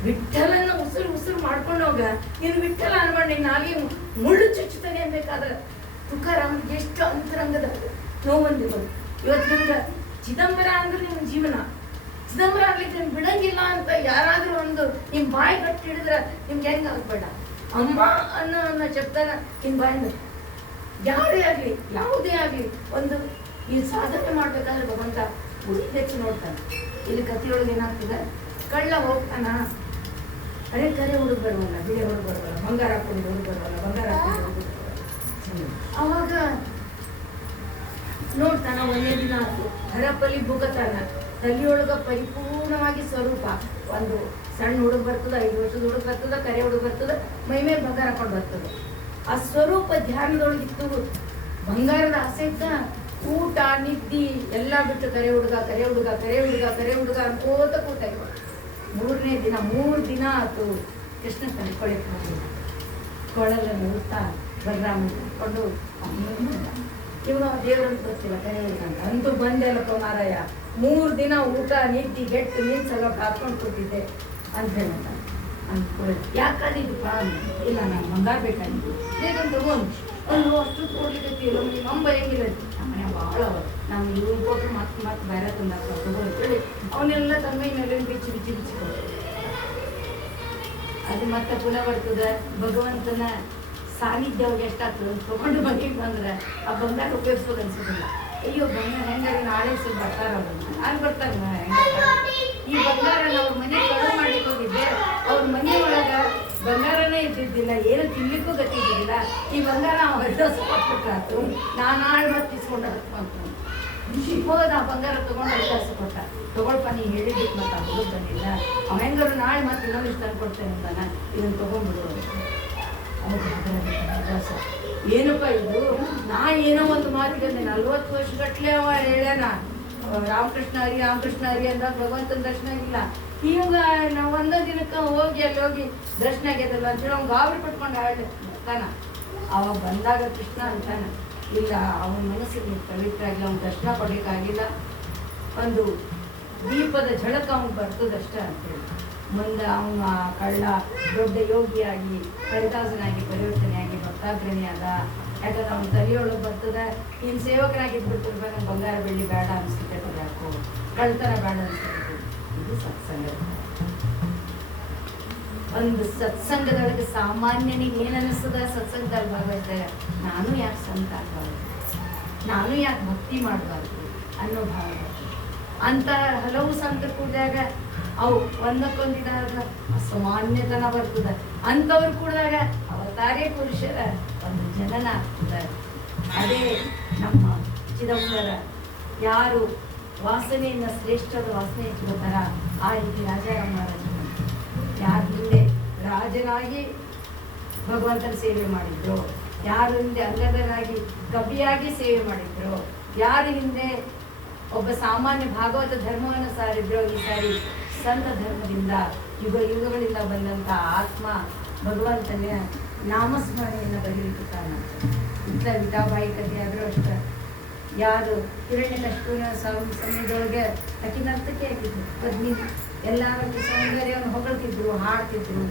ವಿಠಲನ್ನ ಉಸಿರು ಮಾಡ್ಕೊಂಡು ಹೋಗ, ನೀನು ವಿಠಲ ಅನ್ಬಾರ್ದು, ನಾಲ್ಗೆ ಮುಳ್ಳು ಚುಚ್ಚುತ್ತಾನೆ ಅನ್ಬೇಕಾದ್ರೆ. ತುಕಾರಾಮ್ಗೆ ಎಷ್ಟು ಅಂತರಂಗದ ನೋವಂದಿರೋದು. ಇವತ್ತು ನಿಮ್ಗೆ ಚಿದಂಬರ ಅಂದ್ರೆ ನಿಮ್ಮ ಜೀವನ, ಚಿದಂಬರ ಆಗ್ಲಿಕ್ಕೆ ನೀನು ಬಿಡಂಗಿಲ್ಲ ಅಂತ ಯಾರಾದ್ರೂ ಒಂದು ನಿಮ್ಮ ಬಾಯಿ ಕಟ್ಟಿ ಹಿಡಿದ್ರೆ ನಿಮ್ಗೆ ಹೆಂಗ ಆಗ್ಬೇಡ. ಅಮ್ಮ ಅನ್ನೋ ಶಬ್ದನ ನಿಮ್ಮ ಬಾಯಿಂದ ಯಾರೇ ಆಗ್ಲಿ ಯಾವುದೇ ಆಗ್ಲಿ ಒಂದು ಈ ಸಾಧನೆ ಮಾಡ್ಬೇಕಾದ್ರೆ ಭಗವಂತ ಉಡಿ ಹೆಚ್ಚು ನೋಡ್ತಾನೆ. ಇಲ್ಲಿ ಕಥೆಯೊಳಗೆ ಏನಾಗ್ತದೆ, ಕಳ್ಳ ಹೋಗ್ತಾನ, ಅರೆ ಕರೆ ಹುಡುಗ ಬರುವಲ್ಲ, ಬಿಳೆ ಹುಡುಗ ಬರುವಲ್ಲ, ಬಂಗಾರ ಹಾಕೊಂಡು ಹುಡುಗ ಬರುವಲ್ಲ, ಬಂಗಾರ ಹಾಕೊಂಡು ಹುಡುಗ ಬರುವಲ್ಲ. ಅವಾಗ ನೋಡ್ತಾನ, ಒಂದೇ ದಿನ ಆಯ್ತು, ಹರಪಲ್ಲಿ ಭುಗತಾನ, ತಲೆಯೊಳಗ ಪರಿಪೂರ್ಣವಾಗಿ ಸ್ವರೂಪ. ಒಂದು ಸಣ್ಣ ಹುಡುಗ ಬರ್ತದ, 5 ವರ್ಷದ ಹುಡುಗ ಬರ್ತದ, ಕರೆ ಹುಡುಗ ಬರ್ತದ, ಮೈ ಮೇಲೆ ಬಂಗಾರ ಹಾಕೊಂಡು ಬರ್ತದೆ. ಆ ಸ್ವರೂಪ ಧ್ಯಾನದೊಳಗಿತ್ತು. ಬಂಗಾರದ ಆಸೆ ಇದ್ದ, ಊಟ ನಿದ್ದಿ ಎಲ್ಲ ಬಿಟ್ಟು ಕರೆ ಹುಡುಗ ಕರೆ ಹುಡುಗ ಕರೆ ಹುಡುಗ ಕರೆ ಹುಡುಗ ಅನ್ಕೋತ ಕೂತ. 3ನೇ ದಿನ 3 ದಿನ ಆಯ್ತು, ಕೃಷ್ಣ ತಡ್ಕೊಳಕ್ಕೆ ಹೋಗಿ ಕೊಳಲನ್ನು ಊಟ ಬಲರಾಮ ಕೊಂಡು ಇವಾಗ ದೇವರಂತ ಗೊತ್ತಿಲ್ಲ ಕರೆ ಹುಡುಗ ಅಂತ. ಅಂತೂ ಬಂದೆಲ್ಲಪ್ಪ ಮಾರಾಯ, 3 ದಿನ ಊಟ ನಿದ್ದಿ ಗೆಟ್ಟು ನೀನು ಸಲ ಹಾಕೊಂಡು ಕೂತಿದ್ದೆ ಅಂತ ಹೇಳಂತ. ಅಂದ್ಕೊಳ್ಳಿ ಯಾಕಾದಿದ್ದಪ್ಪ, ಇಲ್ಲ ನಾನು ಬಂಗಾರ ಬೇಕಾಗಿದ್ದು ಬೇಗಂತ ತಗೊಂಡು ಒಂದು ಅಷ್ಟು ಕೊಡ್ಲಿಕ್ಕೆ ನಿಮ್ಮ ಅಂಬ ಹೆಂಗಿಲ್ಲ, ನಮ್ಮ ಮನೆ ಭಾಳ ನಾವು ಇವ್ರು ಕೊಟ್ಟರು ಮತ್ತೆ ಬೇರೆ ತಂದಾಕ ತಗೊಂಡು ಅವನ್ನೆಲ್ಲ ತನ್ನ ಮೈ ಮೇಲೆ ಬಿಚ್ಚಿ ಬಿಚ್ಚಿ ಬಿಚ್ಚಿ ಕೊಡ್ತಾರೆ. ಅದು ಮತ್ತೆ ಪುನಃ ಬರ್ತದೆ. ಭಗವಂತನ ಸಾನ್ನಿಧ್ಯ ಅವ್ರಿಗೆ ಎಷ್ಟಾಗ್ತದೆ ತಗೊಂಡು ಮನೆಗೆ ಬಂದ್ರೆ ಆ ಬಂಗಾರ ಉಪಯೋಗಿಸ್ಬೋದು ಅನ್ಸೋದಿಲ್ಲ. ಅಯ್ಯೋ ಬಂಗಾರ ಹೆಂಗಾರೆ ನಾಳೆ ಸ್ವಲ್ಪ ಬರ್ತಾರ ಅಲ್ಲಿ ಬರ್ತಾರೆ. ಈ ಬಂಗಾರ ಅವ್ರ ಮನೆ ಕಳು ಮಾಡ್ಲಿಕ್ಕೆ ಹೋಗಿದ್ದೆ, ಅವ್ರ ಮನೆ ಒಳಗೆ ಬಂಗಾರನೇ ಇದ್ದಿದ್ದಿಲ್ಲ, ಏನು ತಿನ್ಲಿಕ್ಕೂ ಗತಿ ಇದ್ದಿದ್ದಿಲ್ಲ. ಈ ಬಂಗಾರ ಹೊರಡೋಸು ಕೊಟ್ಬಿಟ್ರಾತು, ನಾನು ನಾಳೆ ಮತ್ತೆ ಇಸ್ಕೊಂಡು ಹೋದ ಆ ಬಂಗಾರ ತೊಗೊಂಡು ಹೊರಡೋಸು ಕೊಟ್ಟ. ತೊಗೊಳ್ಪ ನೀ ಹೇಳಿದ್ದಕ್ಕೆ ಮತ್ತೆ ಆ ಹುಡುಗ ಬಂದಿಲ್ಲ, ಅವ ಹೆಂಗಾರು ನಾಳೆ ಮತ್ತೆ ಇನ್ನೊಂದು ಇಷ್ಟು ತಂದು ಕೊಡ್ತೇನೆ ಅಂತಾನ, ಇದನ್ನು ತೊಗೊಂಡ್ಬಿಡು. ಏನಪ್ಪ ಇದು, ನಾ ಏನೋ ಒಂದು ಮಾತಿಗೆ 40 ವರ್ಷಗಟ್ಲೆ ಅವ ಹೇಳ್ಯಾನ ರಾಮಕೃಷ್ಣ ಹರಿ ಅಂದ, ಭಗವಂತನ ದರ್ಶನ ಇಲ್ಲ. ಈಗ ನಾವು ಒಂದೇ ದಿನಕ್ಕೆ ಹೋಗಿ ಅಲ್ಲಿ ಹೋಗಿ ದರ್ಶನ ಆಗ್ಯದಲ್ಲ ಅಂತೇಳಿ ಅವ್ನು ಗಾಬರಿ ಪಟ್ಕೊಂಡು ಹೇಳ್ತಾನ. ಅವಾಗ ಬಂದಾಗ ಕೃಷ್ಣ ಅಂತಾನ, ಇಲ್ಲ ಅವನ ಮನಸ್ಸಿಗೆ ಪವಿತ್ರಾಗಿ ಅವ್ನ ದರ್ಶನ ಕೊಡ್ಲಿಕ್ಕಾಗಿಲ್ಲ, ಒಂದು ದೀಪದ ಝಳಕ ಅವ್ನಿಗೆ ಬರ್ತದಷ್ಟೇ ಅಂತೇಳಿ. ಮುಂದೆ ಅವನು ಆ ಕಳ್ಳ ದೊಡ್ಡ ಯೋಗಿಯಾಗಿ ಹರಿದಾಸನಾಗಿ ಪರಿವರ್ತನೆಯಾಗಿ ಭಕ್ತಾಗ್ರಣಿ ಆದ. ಯಾಕಂದ್ರೆ ಅವ್ನ ತಲೆಯೊಳಗೆ ಬರ್ತದ, ಇನ್ನು ಸೇವಕನಾಗಿದ್ಬಿಟ್ಟಿರ್ಬೇಕು, ನಂಗೆ ಬಂಗಾರ ಬೆಳ್ಳಿ ಬೇಡ ಅನಿಸ್ತಿರ್ತದೆ, ಯಾಕೋ ಕಳ್ತನ ಬೇಡ ಅನಿಸ್ತಿರ್ತದೆ. ಇದು ಸತ್ಸಂಗ. ಒಂದು ಸತ್ಸಂಗದೊಳಗೆ ಸಾಮಾನ್ಯನಿಗೆ ಏನು ಅನಿಸ್ತದ, ಸತ್ಸಂಗದಲ್ಲಿ ಭಾಗವಹಿಸ್ತಾರೆ, ನಾನು ಯಾಕೆ ಸಂತ ಆಗಬಾರ್ದು, ನಾನು ಯಾಕೆ ಭಕ್ತಿ ಮಾಡಬಾರ್ದು ಅನ್ನೋ ಭಾವ. ಅಂತ ಹಲವು ಸಂತರು ಕೂಡಿದಾಗ ಅವು ಒಂದಕ್ಕೊಂದಿದಾಗ ಅಸಾಮಾನ್ಯತನ ಬರ್ತದೆ. ಅಂಥವ್ರು ಕೂಡಿದಾಗ ಅವತಾರೇ ಪುರುಷರ ಒಂದು ಜನನ ಆಗ್ತದೆ. ಅದೇ ನಮ್ಮ ಚಿದಂಬರ. ಯಾರು ವಾಸನೆಯಿಂದ ಶ್ರೇಷ್ಠದ ವಾಸನೆ ಇಟ್ಕೋತಾರ ಆ ರೀತಿ ರಾಜಾರಾಮ ಯಾರ ಹಿಂದೆ ರಾಜನಾಗಿ ಭಗವಂತನ ಸೇವೆ ಮಾಡಿದ್ರು, ಯಾರ ಹಿಂದೆ ಅಂಗದನಾಗಿ ಕವಿಯಾಗಿ ಸೇವೆ ಮಾಡಿದ್ರು, ಯಾರ ಹಿಂದೆ ಒಬ್ಬ ಸಾಮಾನ್ಯ ಭಾಗವತ ಧರ್ಮವನ್ನು ಸಾರಿದ್ರು, ಈ ಸಾರಿ ಸಂತ ಧರ್ಮದಿಂದ ಯುಗಗಳಿಂದ ಬಂದಂಥ ಆತ್ಮ ಭಗವಂತನ ನಾಮಸ್ಮರಣೆಯನ್ನು ಬರೀಲಿಕ್ಕೆ ಕಾರಣ. ಇಂಥ ವಿಠಾಬಾಯಿ ಕಥೆ ಆದರೂ ಅಷ್ಟೇ. ಯಾರು ಹಿರಣ್ಯಕಶಿಪುವಿನ ಸಮಯದೊಳಗೆ ಅಕ್ಕಿ ನರ್ತಕಿ ಆಗಿದ್ರು, ಪದ್ಮಿ ಎಲ್ಲರೂ ಸೌಂದರ್ಯವನ್ನು ಹೊಗಳ್ತಿದ್ರು, ಹಾಡ್ತಿದ್ರು.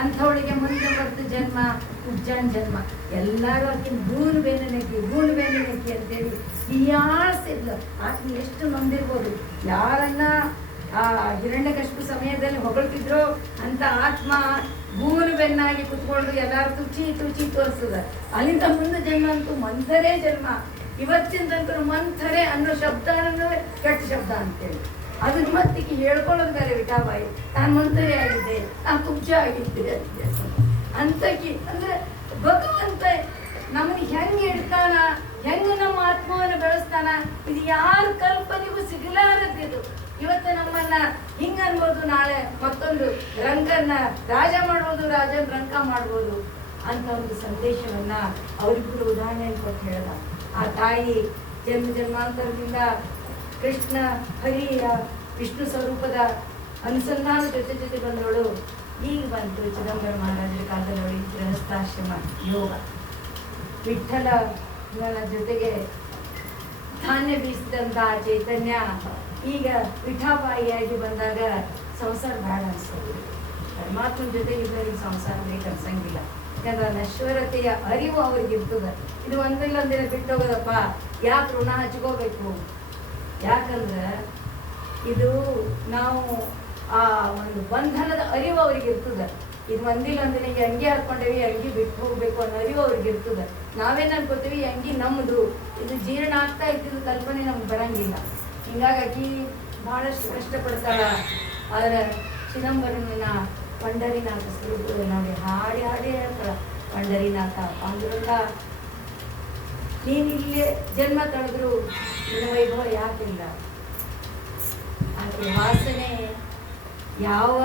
ಅಂಥವಳಿಗೆ ಮುಂದೆ ಬರ್ತು ಜನ್ಮ, ಉಜ್ಜಾನ್ ಜನ್ಮ. ಎಲ್ಲರೂ ಆಕಿನ ಗೂನು ಬೇನನಕ್ಕಿ ಅಂತೇಳಿ ಹೀಯಾಳಿಸಿದ್ಲು. ಆಕೆ ಎಷ್ಟು ನೊಂದಿರ್ಬೋದು. ಯಾರನ್ನ ಆ ಹಿರಣ್ಯಕಶಿಪು ಸಮಯದಲ್ಲಿ ಹೊಗಳ್ತಿದ್ರು ಅಂತ ಆತ್ಮ ಗೂನು ಬೆನ್ನಾಗಿ ಕುತ್ಕೊಂಡು ಎಲ್ಲಾರು ತುಚಿ ತೋರಿಸ್ತದ. ಅಲ್ಲಿಂದ ಮುಂದೆ ಜನ್ಮ ಅಂತೂ ಮಂಥರೇ ಜನ್ಮ. ಇವತ್ತಿನ ತನಕ ಮಂಥರೆ ಅನ್ನೋ ಶಬ್ದ ಅನ್ನೋದೇ ಕೆಟ್ಟ ಶಬ್ದ ಅಂತೇಳಿ ಅದನ್ನ ಮತ್ತಿಗೆ ಹೇಳ್ಕೊಳ್ಳೋದು ಬೇರೆ. ವಿಠಾಬಾಯಿ ನಾನು ಮಂಥರೆ ಆಗಿದ್ದೆ, ನಾನು ಕುಬ್ಜ ಆಗಿದ್ದೆ ಅಂತಕಿ. ಅಂದ್ರೆ ಭಗವಂತ ನಮ್ಮನ್ನ ಹೆಂಗೆ ಇಡ್ತಾನ, ಹೆಂಗೆ ನಮ್ಮ ಆತ್ಮವನ್ನು ಬೆಳೆಸ್ತಾನ, ಇದು ಯಾರ ಕಲ್ಪನೆಗೂ ಸಿಗಲಾರದಿದು. ಇವತ್ತು ನಮ್ಮನ್ನ ಹಿಂಗ ಅನ್ಬೋದು, ನಾಳೆ ಮತ್ತೊಂದು ರಂಗನ್ನ ರಾಜ ಮಾಡ್ಬೋದು, ರಾಜನ್ ರಂಗ ಮಾಡ್ಬೋದು ಅಂತ ಒಂದು ಸಂದೇಶವನ್ನ ಅವ್ರಿಗೂ ಉದಾಹರಣೆಯನ್ನು ಕೊಟ್ಟು ಹೇಳ್ದ. ಆ ತಾಯಿ ಜನ್ಮಾಂತರದಿಂದ ಕೃಷ್ಣ ಹರಿಯ ವಿಷ್ಣು ಸ್ವರೂಪದ ಅನುಸಂಧಾನ ಜೊತೆ ಬಂದವಳು. ಈಗ ಬಂತು ಚಿದಂಬರ ಮಹಾರಾಜರ ಕಾಲದಲ್ಲಿ ನೋಡಿ ಗೃಹಸ್ಥಾಶ್ರಮ ಯೋಗ. ವಿಠ್ಠಲನ ಜೊತೆಗೆ ಧಾನ್ಯ ಬೀಸಿದಂತಹ ಚೈತನ್ಯ ಈಗ ವಿಠಾಬಾಯಿಯಾಗಿ ಬಂದಾಗ ಸಂಸಾರ ಬೇಡ ಅನಿಸ್ತದೆ. ಪರಮಾತ್ಮನ ಜೊತೆಗೆ ಇದ್ದವರಿಗೆ ಸಂಸಾರ ಬೇಕು ಅನ್ಸಂಗಿಲ್ಲ. ಯಾಕಂದ್ರೆ ನಶ್ವರತೆಯ ಅರಿವು ಅವ್ರಿಗೆ ಇರ್ತದೆ. ಇದು ಒಂದಿಲ್ಲ ಬಿಟ್ಟೋಗೋದಪ್ಪ, ಯಾಕೆ ಋಣ ಹಚ್ಕೋಬೇಕು? ಯಾಕಂದ್ರೆ ಇದು ನಾವು ಆ ಒಂದು ಬಂಧನದ ಅರಿವು ಅವ್ರಿಗೆ ಇರ್ತದೆ. ಇದು ಒಂದಿಲ್ಲ ಈ ಅಂಗಿ ಹಾಕೊಂಡೇವಿ, ಅಂಗಿ ಬಿಟ್ಟು ಹೋಗ್ಬೇಕು ಅನ್ನೋ ಅರಿವು ಅವ್ರಿಗೆ ಇರ್ತದೆ. ನಾವೇನು ಅನ್ಕೋತೀವಿ ಅಂಗಿ ನಮ್ಮದು, ಇದು ಜೀರ್ಣ ಆಗ್ತಾ ಇದ್ದಿದ್ದು ಕಲ್ಪನೆ ನಮ್ಗೆ ಬರಂಗಿಲ್ಲ. ಹಿಂಗಾಗಿ ಬಹಳಷ್ಟು ಕಷ್ಟಪಡ್ತಾಳ. ಆದರೆ ಚಿದಂಬರನ ಪಂಡರಿನಾಥ ಸ್ವರೂಪ ನೋಡಿ ಹಾಡಿ ಹೇಳ್ತಾಳ. ಪಂಡರಿನಾಥ ಪಾಂಡುರಂಗ, ನೀನಿಲ್ಲೇ ಜನ್ಮ ತಳೆದ್ರು ನಿನ್ನ ವೈಭವ ಯಾಕಿಲ್ಲ? ಆಕೆ ವಾಸನೆ ಯಾವ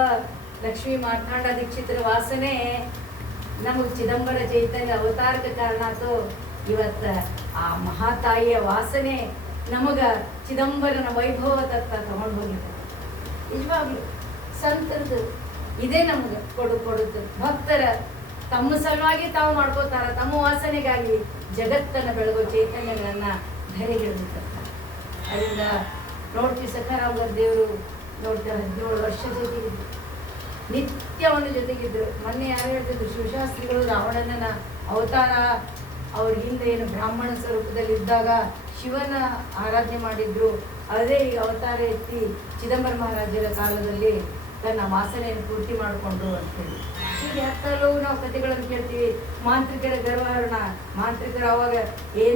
ಲಕ್ಷ್ಮೀ ಮಾರ್ತಾಂಡ ದೀಕ್ಷಿತರ ವಾಸನೆ ನಮಗೆ ಚಿದಂಬರ ಚೈತನ್ಯ ಅವತಾರಕ್ಕೆ ಕಾರಣ ಆಯ್ತು. ಇವತ್ತ ಆ ಮಹಾತಾಯಿಯ ವಾಸನೆ ನಮಗ ಚಿದಂಬರನ ವೈಭವ ತತ್ತ ತಗೊಂಡು ಹೋಗಿದ್ದಾರೆ. ನಿಜವಾಗ್ಲು ಸಂತರದು ಇದೇ ನಮ್ಗೆ ಕೊಡುತ್ತೆ. ಭಕ್ತರ ತಮ್ಮ ಸಲುವಾಗಿ ತಾವು ಮಾಡ್ಕೋತಾರ, ತಮ್ಮ ವಾಸನೆಗಾಗಿ ಜಗತ್ತನ್ನು ಬೆಳಗೋ ಚೈತನ್ಯಗಳನ್ನ ಧರೆಗಿಳಿದಿರ್ತಾರೆ. ಅದರಿಂದ ನೋಡ್ತೀವಿ ಸಖಾರಾಮ ದೇವರು ನೋಡ್ತಾರೆ 17 ವರ್ಷ ಜೊತೆಗಿದ್ರು, ನಿತ್ಯ ಒಂದು ಜೊತೆಗಿದ್ರು. ಮೊನ್ನೆ ಯಾರು ಹೇಳ್ತಿದ್ರು, ಶಿವಶಾಸ್ತ್ರಿಗಳು ರಾವಣನ ಅವತಾರ ಅವ್ರ ಹಿಂದೆ ಏನು ಬ್ರಾಹ್ಮಣ ಸ್ವರೂಪದಲ್ಲಿ ಇದ್ದಾಗ ಶಿವನ ಆರಾಧನೆ ಮಾಡಿದ್ರು. ಅದೇ ಈಗ ಅವತಾರ ಎತ್ತಿ ಚಿದಂಬರ ಮಹಾರಾಜರ ಕಾಲದಲ್ಲಿ ತನ್ನ ವಾಸನೆಯನ್ನು ಪೂರ್ತಿ ಮಾಡಿಕೊಂಡ್ರು ಅಂತೇಳಿ. ಈಗ ಹತ್ತಲೂ ನಾವು ಕಥೆಗಳನ್ನು ಕೇಳ್ತೀವಿ. ಮಾಂತ್ರಿಕರ ಗರ್ವಹರಣ, ಮಾಂತ್ರಿಕರು ಅವಾಗ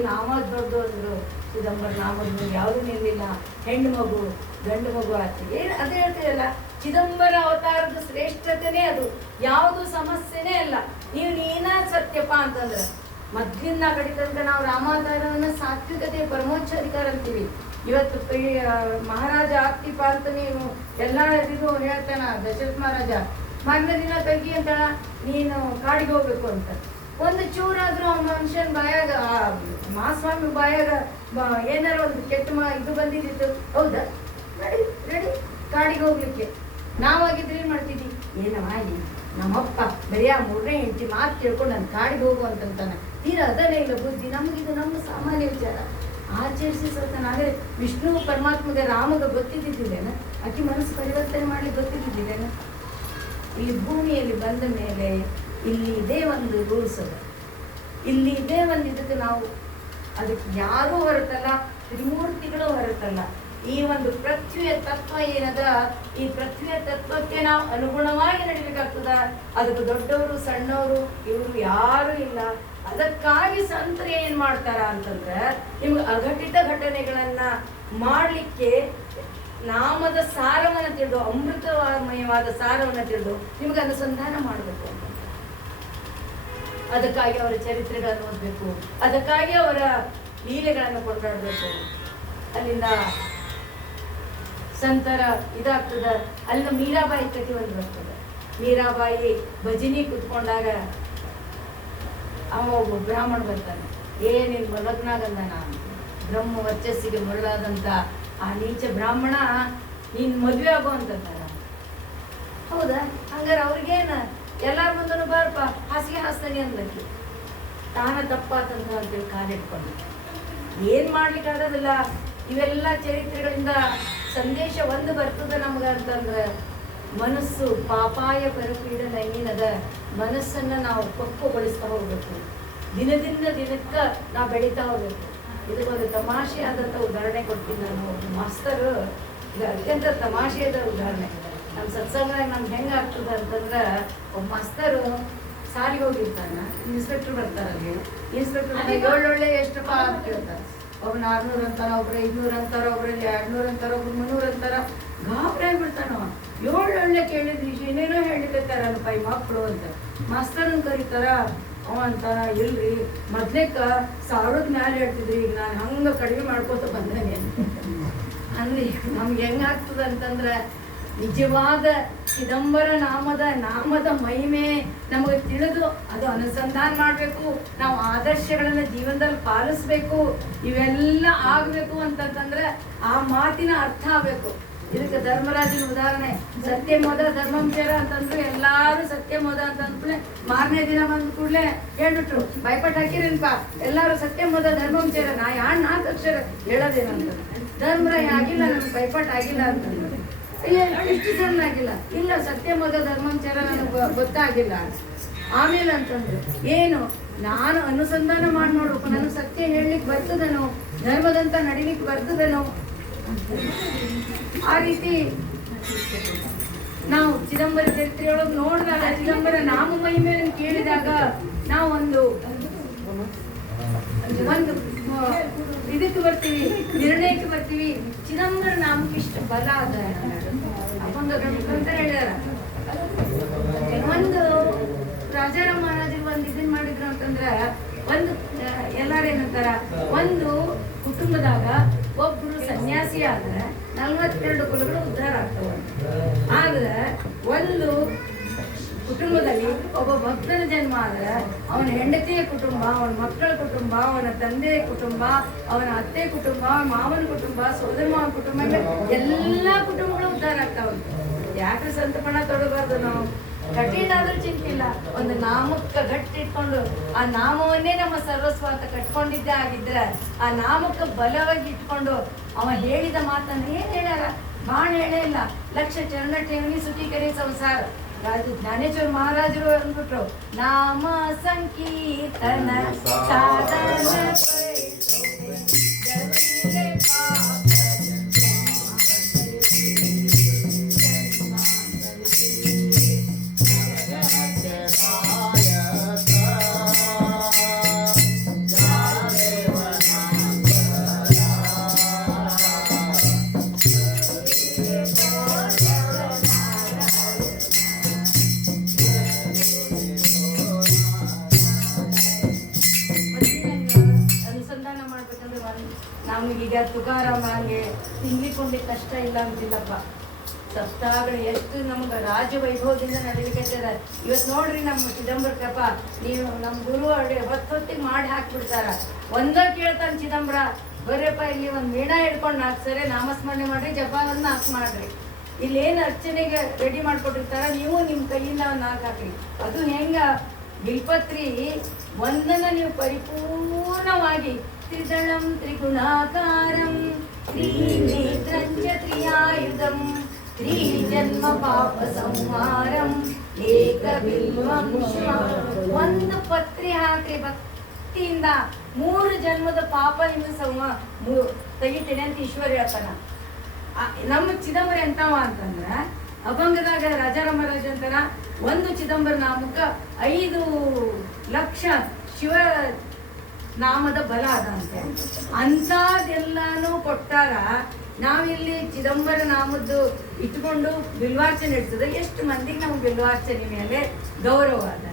ನಾಮ ದೊಡ್ಡದು ಅಂದ್ರು. ಚಿದಂಬರ ನಾಮದ ಯಾವುದೂ ನಿಲ್ಲಿಲ್ಲ. ಹೆಣ್ಣು ಮಗು ಗಂಡು ಮಗು ಆಗ್ತದೆ. ಅದೇ ಹೇಳ್ತೀವಲ್ಲ, ಚಿದಂಬರ ಅವತಾರದ ಶ್ರೇಷ್ಠತೆನೇ ಅದು, ಯಾವುದು ಸಮಸ್ಯೆನೇ ಅಲ್ಲ. ನೀನ ಸತ್ಯಪ್ಪ ಅಂತಂದ್ರೆ ಮೊದ್ಲಿಂದ ಕಡಿತಂದ್ರೆ ನಾವು ರಾಮಾವತಾರವನ್ನು ಸಾತ್ವಿಕತೆಯ ಪರಮೋಚ್ಚ ಅಧಿಕಾರ ಅಂತೀವಿ. ಇವತ್ತು ಮಹಾರಾಜ ಆಗ್ತಿಪ್ಪ ಅಂತ ನೀವು ಎಲ್ಲ ಇದು ಹೇಳ್ತಾನ ದಶರಥ ಮಹಾರಾಜ. ಮಾರನೇ ದಿನ ತಂಗಿ ಅಂತಾಳ, ನೀನು ಕಾಡಿಗೆ ಹೋಗ್ಬೇಕು ಅಂತ. ಒಂದು ಚೂರಾದ್ರೂ ಆ ಮನುಷ್ಯನ ಬಾಯಾಗ, ಮಹಾಸ್ವಾಮಿ ಬಾಯಾಗ ಏನಾರ ಒಂದು ಕೆಟ್ಟ ಇದು ಬಂದಿದ್ದಿತ್ತು, ಹೌದಾ ರೆಡಿ ಕಾಡಿಗೆ ಹೋಗ್ಲಿಕ್ಕೆ. ನಾವಾಗಿದ್ರೆ ಏನ್ ಮಾಡ್ತಿದ್ವಿ, ಏನವಾಗಿ ನಮ್ಮಪ್ಪ ಬರೀ ಆ 3ನೇ ಹೆಂಡತಿ ಮಾತು ಕೇಳ್ಕೊಂಡು ನಾನು ಕಾಡಿಗೆ ಹೋಗು ಅಂತಂತಾನೆ. ತೀರ ಅದನ್ನೇ ಇಲ್ಲ ಬುದ್ಧಿ. ನಮಗಿದು ನಮ್ಮ ಸಾಮಾನ್ಯ ವಿಚಾರ ಆಚರಿಸಿ ಸತ್ತಾನ. ಆದರೆ ವಿಷ್ಣು ಪರಮಾತ್ಮಗೆ ರಾಮಗ ಗೊತ್ತಿದ್ದಿದ್ದೇನೆ, ಆಕೆ ಮನಸ್ಸು ಪರಿವರ್ತನೆ ಮಾಡ್ಲಿಕ್ಕೆ ಗೊತ್ತಿದ್ದಿದ್ದೇನೆ. ಈ ಭೂಮಿಯಲ್ಲಿ ಬಂದ ಮೇಲೆ ಇಲ್ಲಿ ಇದೇ ಒಂದು ರೂಲ್ಸ್ ಅದ, ಇಲ್ಲಿ ಇದೇ ಒಂದು ಇದಕ್ಕೆ ನಾವು ಅದಕ್ಕೆ ಯಾರೂ ಹೊರತಲ್ಲ, ತ್ರಿಮೂರ್ತಿಗಳು ಹೊರತಲ್ಲ. ಈ ಒಂದು ಪೃಥ್ವಿಯ ತತ್ವ ಏನದ, ಈ ಪೃಥ್ವಿಯ ತತ್ವಕ್ಕೆ ನಾವು ಅನುಗುಣವಾಗಿ ನಡಿಬೇಕಾಗ್ತದ. ಅದಕ್ಕೆ ದೊಡ್ಡವರು ಸಣ್ಣವರು ಇವರು ಯಾರು ಇಲ್ಲ. ಅದಕ್ಕಾಗಿ ಸಂತರು ಏನ್ ಮಾಡ್ತಾರ ಅಂತಂದ್ರೆ, ನಿಮ್ಗೆ ಅಘಟಿತ ಘಟನೆಗಳನ್ನ ಮಾಡ್ಲಿಕ್ಕೆ ನಾಮದ ಸಾರವನ್ನು ತಿಳಿದು, ಅಮೃತಮಯವಾದ ಸಾರವನ್ನು ತಿಳಿದು ನಿಮ್ಗೆ ಅನುಸಂಧಾನ ಮಾಡಬೇಕು ಅಂತ. ಅದಕ್ಕಾಗಿ ಅವರ ಚರಿತ್ರೆಗಳನ್ನು ಓದಬೇಕು, ಅದಕ್ಕಾಗಿ ಅವರ ಲೀಲೆಗಳನ್ನು ಕೊಂಡಾಡಬೇಕು. ಅಲ್ಲಿಂದ ಸಂತರ ಇದಾಗ್ತದ. ಅಲ್ಲಿಂದ ಮೀರಾಬಾಯಿ ಕಥೆ ಒಂದು ಬರ್ತದೆ. ಮೀರಾಬಾಯಿ ಭಜನಿ ಕುತ್ಕೊಂಡಾಗ ಅವ ಒಬ್ಬ ಬ್ರಾಹ್ಮಣ ಬರ್ತಾನೆ. ಏನಿನ್ ಮಲಗ್ನಾಗಂದ ನಾನು ಬ್ರಹ್ಮ ವರ್ಚಸ್ಸಿಗೆ ಮರಳಾದಂತ ಆ ನೀಚ ಬ್ರಾಹ್ಮಣ ನೀನ್ ಮದ್ವೆ ಆಗೋ ಅಂತಂತಾರ. ಹೌದಾ? ಹಂಗಾರ ಅವ್ರಿಗೇನ ಎಲ್ಲಾರ ಮುಂದನು ಬಾರಪ್ಪ ಹಾಸಿಗೆ ಹಾಸ್ತಾನೆ ಅಂದ್ಲಕ್ಕಿ. ತಾನ ತಪ್ಪಾತಂತ ಅಂತೇಳಿ ಕಾಲಿಟ್ಕೊಂಡು ಏನ್ ಮಾಡ್ಲಿಕ್ಕೆ ಆಗೋದಿಲ್ಲ. ಇವೆಲ್ಲ ಚರಿತ್ರೆಗಳಿಂದ ಸಂದೇಶ ಒಂದು ಬರ್ತದ ನಮ್ಗ ಅಂತಂದ್ರೆ, ಮನಸ್ಸು ಪಾಪಾಯ ಪರಪೀಡನ ಏನದ, ಮನಸ್ಸನ್ನ ನಾವು ಪಕ್ವಗೊಳಿಸ್ತಾ ಹೋಗ್ಬೇಕು. ದಿನದಿಂದ ದಿನಕ್ಕ ನಾವು ಬೆಳೀತಾ ಹೋಗ್ಬೇಕು. ಇದಕ್ಕೊಂದು ತಮಾಷೆಯಾದಂಥ ಉದಾಹರಣೆ ಕೊಡ್ತೀನಿ ನಾನು. ಮಾಸ್ತರು ಇದು ಅತ್ಯಂತ ತಮಾಷೆಯಾದ ಉದಾಹರಣೆ. ನಮ್ಮ ಸತ್ಸಂಗದಾಗ ನಮ್ಗೆ ಹೆಂಗೆ ಆಗ್ತದೆ ಅಂತಂದ್ರೆ, ಒಬ್ಬ ಮಾಸ್ತರು ಸಾಲಿಗೆ ಹೋಗಿರ್ತಾನ, ಇನ್ಸ್ಪೆಕ್ಟರ್ ಬರ್ತಾರಲ್ಲಿ. ಇನ್ಸ್ಪೆಕ್ಟರ್ ಒಳ್ಳೊಳ್ಳೆ ಎಷ್ಟಪ್ಪ ಅಂತ ಕೇಳ್ತಾರೆ. ಒಬ್ರು 400 ಅಂತಾರ, ಒಬ್ರು 500 ಅಂತಾರ, ಒಬ್ರಲ್ಲಿ 200 ಅಂತಾರ, ಒಬ್ರು 300 ಅಂತಾರ. ಗಾಬರಿ ಆಗ್ಬಿಡ್ತಾನವ. ಒಳ್ಳೆ ಕೇಳಿದ್ವಿ ಏನೇನೋ ಹೇಳಿಕತ್ತಾರಲ್ಲಪ್ಪ ಈ ಮಕ್ಕಳು ಅಂತ. ಮಾಸ್ತರನ್ನ ಕರೀತಾರ. ಅವ ಅಂತಾನ, ಇಲ್ರಿ ಮೊದ್ಲೇಕ 1000 ಮ್ಯಾಲೆ ಹೇಳ್ತಿದ್ರಿ, ಈಗ ನಾನು ಹಂಗ ಕಡಿಮೆ ಮಾಡ್ಕೋತ ಬಂದೇನೆ ಅಂದ್ರೆ ನಮ್ಗೆ ಹೆಂಗಾಗ್ತದ ಅಂತಂದ್ರೆ, ನಿಜವಾದ ಚಿದಂಬರ ನಾಮದ ಮಹಿಮೆ ನಮಗೆ ತಿಳಿದು ಅದು ಅನುಸಂಧಾನ ಮಾಡಬೇಕು. ನಾವು ಆದರ್ಶಗಳನ್ನ ಜೀವನದಲ್ಲಿ ಪಾಲಿಸ್ಬೇಕು. ಇವೆಲ್ಲ ಆಗ್ಬೇಕು ಅಂತಂತಂದ್ರೆ ಆ ಮಾತಿನ ಅರ್ಥ ಆಗ್ಬೇಕು. ಇದಕ್ಕೆ ಧರ್ಮರಾಜನ ಉದಾಹರಣೆ, ಸತ್ಯ ಮೋದ ಧರ್ಮಂಚರ ಅಂತಂದ್ರೆ ಎಲ್ಲಾರು ಸತ್ಯ ಮೋದ ಅಂತಂದ್ಕೂಡ್ಲೆ ಮಾರನೇ ದಿನ ಬಂದ ಕೂಡಲೇ ಹೇಳ್ಬಿಟ್ರು, ಭಯಪಟ್ಟು ಹಾಕಿರೇನಪ್ಪ ಎಲ್ಲಾರು ಸತ್ಯ ಮೋದ ಧರ್ಮಂಚರ. ನಾ 4 ಅಕ್ಷರ ಹೇಳೋದೇನಂತ. ಧರ್ಮರಾಯ ಆಗಿಲ್ಲ, ನಮ್ಗೆ ಭಯಪಟ್ಟು ಆಗಿಲ್ಲ ಅಂತಂದ್ರೆ, ಎಷ್ಟು ಜನ ಆಗಿಲ್ಲ, ಇಲ್ಲ ಸತ್ಯ ಮೋದ ಧರ್ಮಂಚರ ನನಗೆ ಗೊತ್ತಾಗಿಲ್ಲ. ಆಮೇಲೆ ಅಂತಂದ್ರೆ ಏನು, ನಾನು ಅನುಸಂಧಾನ ಮಾಡಿ ನೋಡ್ಬೇಕು, ನನಗೆ ಸತ್ಯ ಹೇಳಲಿಕ್ಕೆ ಬರ್ತದನೋ, ಧರ್ಮದಂತ ನಡಿಲಿಕ್ಕೆ ಬರ್ತದನೋ. ಆ ರೀತಿ ನಾವು ಚಿದಂಬರ ಚರಿತ್ರೆಯೊಳಗೆ ನೋಡಿದಾಗ, ಚಿದಂಬರ ನಾಮ ಮಹಿಮೆಯನ್ನು ಕೇಳಿದಾಗ ನಾವು ಒಂದು ಇದಕ್ಕೆ ಬರ್ತೀವಿ, ನಿರ್ಣಯಕ್ಕೆ ಬರ್ತೀವಿ. ಚಿದಂಬರ ನಾಮಕ್ಕೆ ಇಷ್ಟು ಬಲ ಅದ ಅಂತ ಹೇಳ್ಯಾರ. ಒಂದು ರಾಜಾರಾಮ್ ಮಹಾರಾಜರು ಒಂದು ಇದನ್ ಮಾಡಿದ್ರು ಅಂತಂದ್ರ, ಒಂದು ಎಲ್ಲಾರೇನಂತಾರ, ಒಂದು ಕುಟುಂಬದಾಗ ಒಬ್ರು ಸನ್ಯಾಸಿ ಆದ್ರೆ 42 ಕುಲಗಳು ಉದ್ಧಾರ ಆಗ್ತವ. ಆದ್ರೆ ಒಂದು ಕುಟುಂಬದಲ್ಲಿ ಒಬ್ಬ ಭಕ್ತನ ಜನ್ಮ ಆದ್ರೆ ಅವನ ಹೆಂಡತಿಯ ಕುಟುಂಬ, ಅವನ ಮಕ್ಕಳ ಕುಟುಂಬ, ಅವನ ತಂದೆಯ ಕುಟುಂಬ, ಅವನ ಅತ್ತೆ ಕುಟುಂಬ, ಮಾವನ ಕುಟುಂಬ, ಸೋದರ ಮಾವನ ಕುಟುಂಬ, ಎಲ್ಲಾ ಕುಟುಂಬಗಳು ಉದ್ಧಾರ ಆಗ್ತಾವ. ಯಾಕೆ ಸಂತಪಣ ತೊಡಬಾರ್ದು ನಾವು? ಕಠಿಣ ಆದ್ರೂ ಚಿಂತಿಲ್ಲ, ಒಂದು ನಾಮಕ್ಕೆ ಗಟ್ಟಿ ಇಟ್ಕೊಂಡು ಆ ನಾಮವನ್ನೇ ನಮ್ಮ ಸರ್ವಸ್ವ ಅಂತ ಕಟ್ಕೊಂಡಿದ್ದೇ ಆಗಿದ್ರೆ, ಆ ನಾಮಕ್ಕೆ ಬಲವಾಗಿ ಇಟ್ಕೊಂಡು ಅವ ಹೇಳಿದ ಮಾತನ್ನ ಏನ್ ಹೇಳ್ಯಾರ, ಬಾಣ ಹೇಳೇ ಇಲ್ಲ. ಲಕ್ಷ ಚರಣ ಠೇವಣಿ ಸುಖೀಕರಿ ಸಂಸಾರ. ಜ್ಞಾನೇಶ್ವರ ಮಹಾರಾಜರು ಅಂದ್ಬಿಟ್ರು, ನಾಮ ಸಂಕೀರ್ತನ ಸಾಧನ ನಮಗೀಗ ತುಕಾರಾಮ ಹಂಗೆ ತಿಂಗ್ಲಿಕ್ಕೊಂಡಿದ್ದ ಕಷ್ಟ ಇಲ್ಲ ಅಂತಿಲ್ಲಪ್ಪ. ಸಪ್ತಾಹಗಳು ಎಷ್ಟು ನಮ್ಗೆ ರಾಜ್ಯ ವೈಭವದಿಂದ ನಡೀಲಿಕ್ಕೆ. ಇವತ್ತು ನೋಡ್ರಿ ನಮ್ಮ ಚಿದಂಬರಕ್ಕಪ್ಪ, ನೀವು ನಮ್ಮ ಗುರು ಹೊತ್ತಿಗೆ ಮಾಡಿ ಹಾಕ್ಬಿಡ್ತಾರ. ಒಂದ ಕೇಳ್ತಾನೆ ಚಿದಂಬರ, ಬರ್ರಪ್ಪ ಇಲ್ಲಿ ಒಂದು ಮೀಣ ಹಿಡ್ಕೊಂಡು 4 ಸರಿ ನಾಮಸ್ಮರಣೆ ಮಾಡ್ರಿ, ಜಪಾನನ್ನ ಹಾಕಿ ಮಾಡ್ರಿ. ಇಲ್ಲೇನು ಅರ್ಚನೆಗೆ ರೆಡಿ ಮಾಡ್ಕೊಟ್ಟಿರ್ತಾರ, ನೀವು ನಿಮ್ಮ ಕೈಯಿಂದ ಒಂದು 4 ಹಾಕ್ರಿ. ಅದು ಹೆಂಗ ಬಿಲ್ಪತ್ರಿ ಒಂದನ್ನ ನೀವು ಪರಿಪೂರ್ಣವಾಗಿ ತ್ರಿದಳಂ ತ್ರಿಗುಣಾಕಾರಂ ತ್ರಿನೇತ್ರಂ ಚ ತ್ರಿಯಾಯುಧಂ ತ್ರಿಜನ್ಮ ಪಾಪ ಸಂಹಾರಂ ಏಕ ಬಿಲ್ವಂ ಶಿವಂ. ಒಂದು ಪತ್ರಿ ಹಾಕ್ರಿ ಭಕ್ತಿಯಿಂದ 3 ಜನ್ಮದ ಪಾಪ ಇನ್ನು ತೆಗಿತೇನೆ ಅಂತ ಈಶ್ವರ ಹೇಳ್ತಾನ. ನಮ್ಮ ಚಿದಂಬರ ಎಂತವ ಅಂತಂದ್ರ ಅಭಂಗದಾಗ ರಾಜಾರಾಮರಾಜ ಅಂತಾರ, ಒಂದು ಚಿದಂಬರ ನಾಮಕ್ಕ 5 ಲಕ್ಷ ಶಿವ ನಾಮದ ಬಲ ಅದಂತೆ. ಅಂಥದ್ದೆಲ್ಲಾನು ಕೊಟ್ಟಾರ. ನಾವಿಲ್ಲಿ ಚಿದಂಬರ ನಾಮದ್ದು ಇಟ್ಕೊಂಡು ಬಿಲ್ವಾರ್ಚನೆ ಇಡ್ತದೆ. ಎಷ್ಟು ಮಂದಿಗೆ ನಮ್ಗೆ ಬಿಲ್ವಾರ್ಚನೆ ಮೇಲೆ ಗೌರವ ಅದ,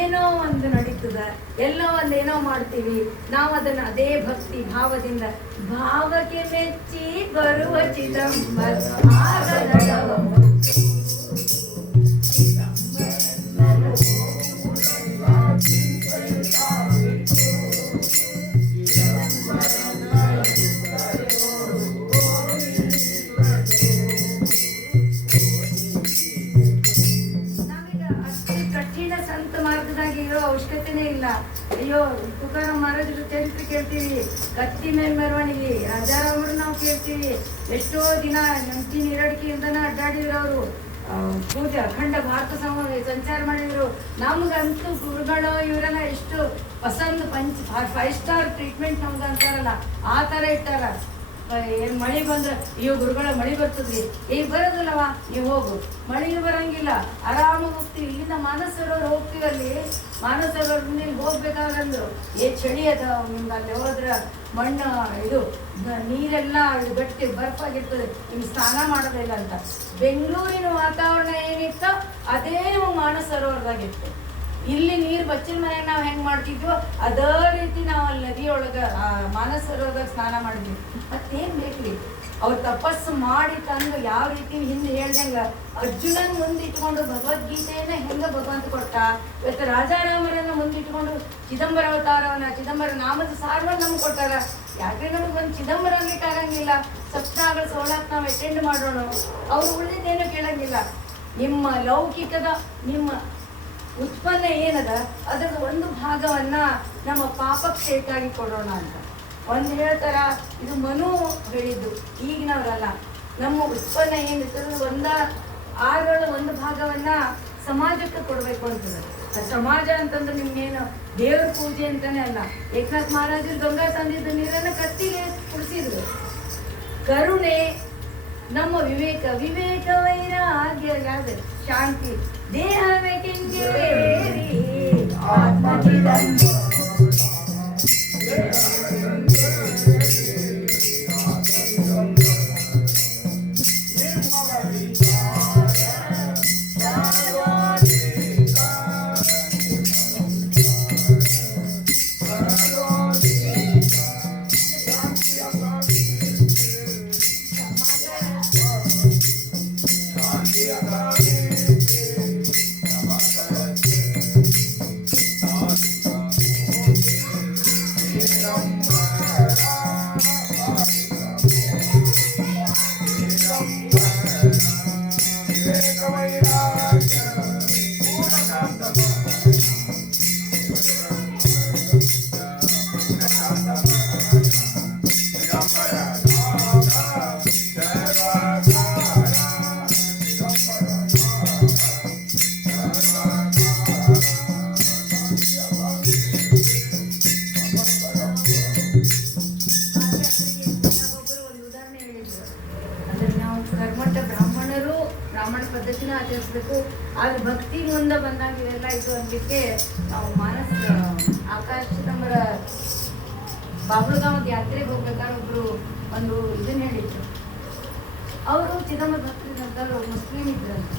ಏನೋ ಒಂದು ನಡೀತದ, ಎಲ್ಲ ಒಂದೇನೋ ಮಾಡ್ತೀವಿ ನಾವು. ಅದನ್ನ ಅದೇ ಭಕ್ತಿ ಭಾವದಿಂದ ಭಾವಕ್ಕೆ ಮೆಚ್ಚಿ ಬರುವ ಚಿದಂಬರ ಅವಶ್ಯಕತೆನೇ ಇಲ್ಲ. ಅಯ್ಯೋ ತುಕಾರಾಮ್ ಮಹಾರಾಜರ ಚರಿತ್ರೆ ಕೇಳ್ತೀವಿ, ಕತ್ತಿ ಮೇಲೆ ಮೆರವಣಿಗೆ, ರಾಜಾರಾಮರು ನಾವು ಕೇಳ್ತೀವಿ. ಎಷ್ಟೋ ದಿನ ನಂಟಿ ನೀರಡಿಕೆಯಿಂದನೇ ಅಡ್ಡಾಡಿದ್ರು ಅವರು. ಪೂಜೆ ಅಖಂಡ ಭಾರತ ಸಂಚಾರ ಮಾಡಿದ್ರು. ನಮ್ಗಂತೂ ಗುರುಗಳು ಇವರೆಲ್ಲ ಎಷ್ಟು ಪಸಂದ್ 5 ಸ್ಟಾರ್ ಟ್ರೀಟ್ಮೆಂಟ್ ನಮ್ಗೆ ಅಂತಾರಲ್ಲ ಆ ಥರ ಇಟ್ಟಾರ. ಏನ್ ಮಳೆ ಬಂದ್ರೆ ಅಯ್ಯೋ ಗುರುಗಳ ಮಳೆ ಬರ್ತದ್ರಿ, ಈಗ ಬರೋದಿಲ್ಲವ ನೀವು ಹೋಗು, ಮಳೆಗೆ ಬರಂಗಿಲ್ಲ, ಆರಾಮಾಗಿ ಹೋಗ್ತೀವಿ. ಇಲ್ಲಿಂದ ಮಾನಸ ಸರೋವರ ಹೋಗ್ತೀವಿ, ಅಲ್ಲಿ ಮಾನಸ ಸರೋವರದಿಂದ ಹೋಗ್ಬೇಕಾಗಂದ್ರು ಚಳಿ ಅದ ನಿಮ್ಗೆ. ಅಲ್ಲಿ ಹೋದ್ರ ಮಣ್ಣು ಇದು ನೀರೆಲ್ಲ ಗಟ್ಟಿ ಬರ್ಫಾಗಿರ್ತದೆ, ನಿಮ್ಗೆ ಸ್ನಾನ ಮಾಡೋದಿಲ್ಲ ಅಂತ. ಬೆಂಗಳೂರಿನ ವಾತಾವರಣ ಏನಿತ್ತೋ ಅದೇ ನಿಮಗೆ ಮಾನಸ ಸರೋವರದಾಗಿತ್ತು. ಇಲ್ಲಿ ನೀರು ಬಚ್ಚಿನ ಮನೆಗೆ ನಾವು ಹೆಂಗೆ ಮಾಡ್ತಿದ್ವೋ ಅದೇ ರೀತಿ ನಾವು ಅಲ್ಲಿ ನದಿಯೊಳಗೆ ಮಾನಸ ಸರೋವರದಾಗ ಸ್ನಾನ ಮಾಡಿದ್ವಿ. ಮತ್ತೇನು ಬೇಕ್ರಿ, ಅವ್ರು ತಪಸ್ಸು ಮಾಡಿ ತಂದು ಯಾವ ರೀತಿ ಹಿಂದೆ ಹೇಳ್ದಂಗ ಅರ್ಜುನನ್ ಮುಂದಿಟ್ಕೊಂಡು ಭಗವದ್ಗೀತೆಯನ್ನ ಹೆಂಗ ಭಗವಂತ ಕೊಟ್ಟ. ಇವತ್ತು ರಾಜಾರಾಮರನ್ನ ಮುಂದಿಟ್ಕೊಂಡು ಚಿದಂಬರ ಅವತಾರವನ್ನ, ಚಿದಂಬರ ನಾಮದ ಸಾರವನ್ನ ನಮ್ಗೆ ಕೊಟ್ಟಾರ. ಯಾಕೆ ನಮಗೊಂದು ಚಿದಂಬರ ಆಗ್ಲಿಕ್ಕೆ ಆಗಂಗಿಲ್ಲ. ಸಪ್ತಾಹಗಳ ಸೋಲಾಕ್ ನಾವು ಅಟೆಂಡ್ ಮಾಡೋಣ, ಅವ್ರು ಉಳಿದೇನೋ ಕೇಳಂಗಿಲ್ಲ. ನಿಮ್ಮ ಲೌಕಿಕದ ನಿಮ್ಮ ಉತ್ಪನ್ನ ಏನದ ಅದರದ ಒಂದು ಭಾಗವನ್ನ ನಮ್ಮ ಪಾಪಕ್ಷೇಕಾಗಿ ಕೊಡೋಣ ಅಂತ ಒಂದು ಹೇಳ್ತಾರ. ಇದು ಮನು ಹೇಳಿದ್ದು, ಈಗಿನವರಲ್ಲ. ನಮ್ಮ ಉತ್ಪನ್ನ ಏನಿರ್ತದೆ 6 ಒಂದು ಭಾಗವನ್ನ ಸಮಾಜಕ್ಕೆ ಕೊಡಬೇಕು ಅಂತದ. ಸಮಾಜ ಅಂತಂದ್ರೆ ನಿಮ್ಗೇನು ದೇವ್ರ ಪೂಜೆ ಅಂತಾನೆ ಅಲ್ಲ. ಏಕನಾಥ್ ಮಹಾರಾಜರು ಗಂಗಾ ತಂದಿದ್ದ ನೀರನ್ನ ಕತ್ತಿಗೆ ಕುಡಿಸಿದ್ರು. ಕರುಣೆ, ನಮ್ಮ ವಿವೇಕ, ವೈರಾಗ್ಯ, ಶಾಂತಿ, ದೇಹವೇ ಕೆಂಚೇರಿ ಆತ್ಮಚಿದಂಬರ. ಪದ್ಧತಿನ ಆಚರಿಸ್ಬೇಕು. ಆದ್ರೆ ಭಕ್ತಿ ಮುಂದೆ ಬಂದಾಗ ಇವೆಲ್ಲ ಇದು ಅನ್ಲಿಕ್ಕೆ ನಾವು ಆಕಾಶ ಚಿದಂಬರ ಬಾಬುಳಗಾಂವ್ ಯಾತ್ರೆಗೆ ಹೋಗ್ಬೇಕಾದ್ರೆ ಒಬ್ರು ಒಂದು ಇದನ್ನ ಹೇಳಿದ್ರು. ಅವರು ಚಿದಂಬರ ಭಕ್ತರು ಮುಸ್ಲಿಂ ಇದ್ರಂತ.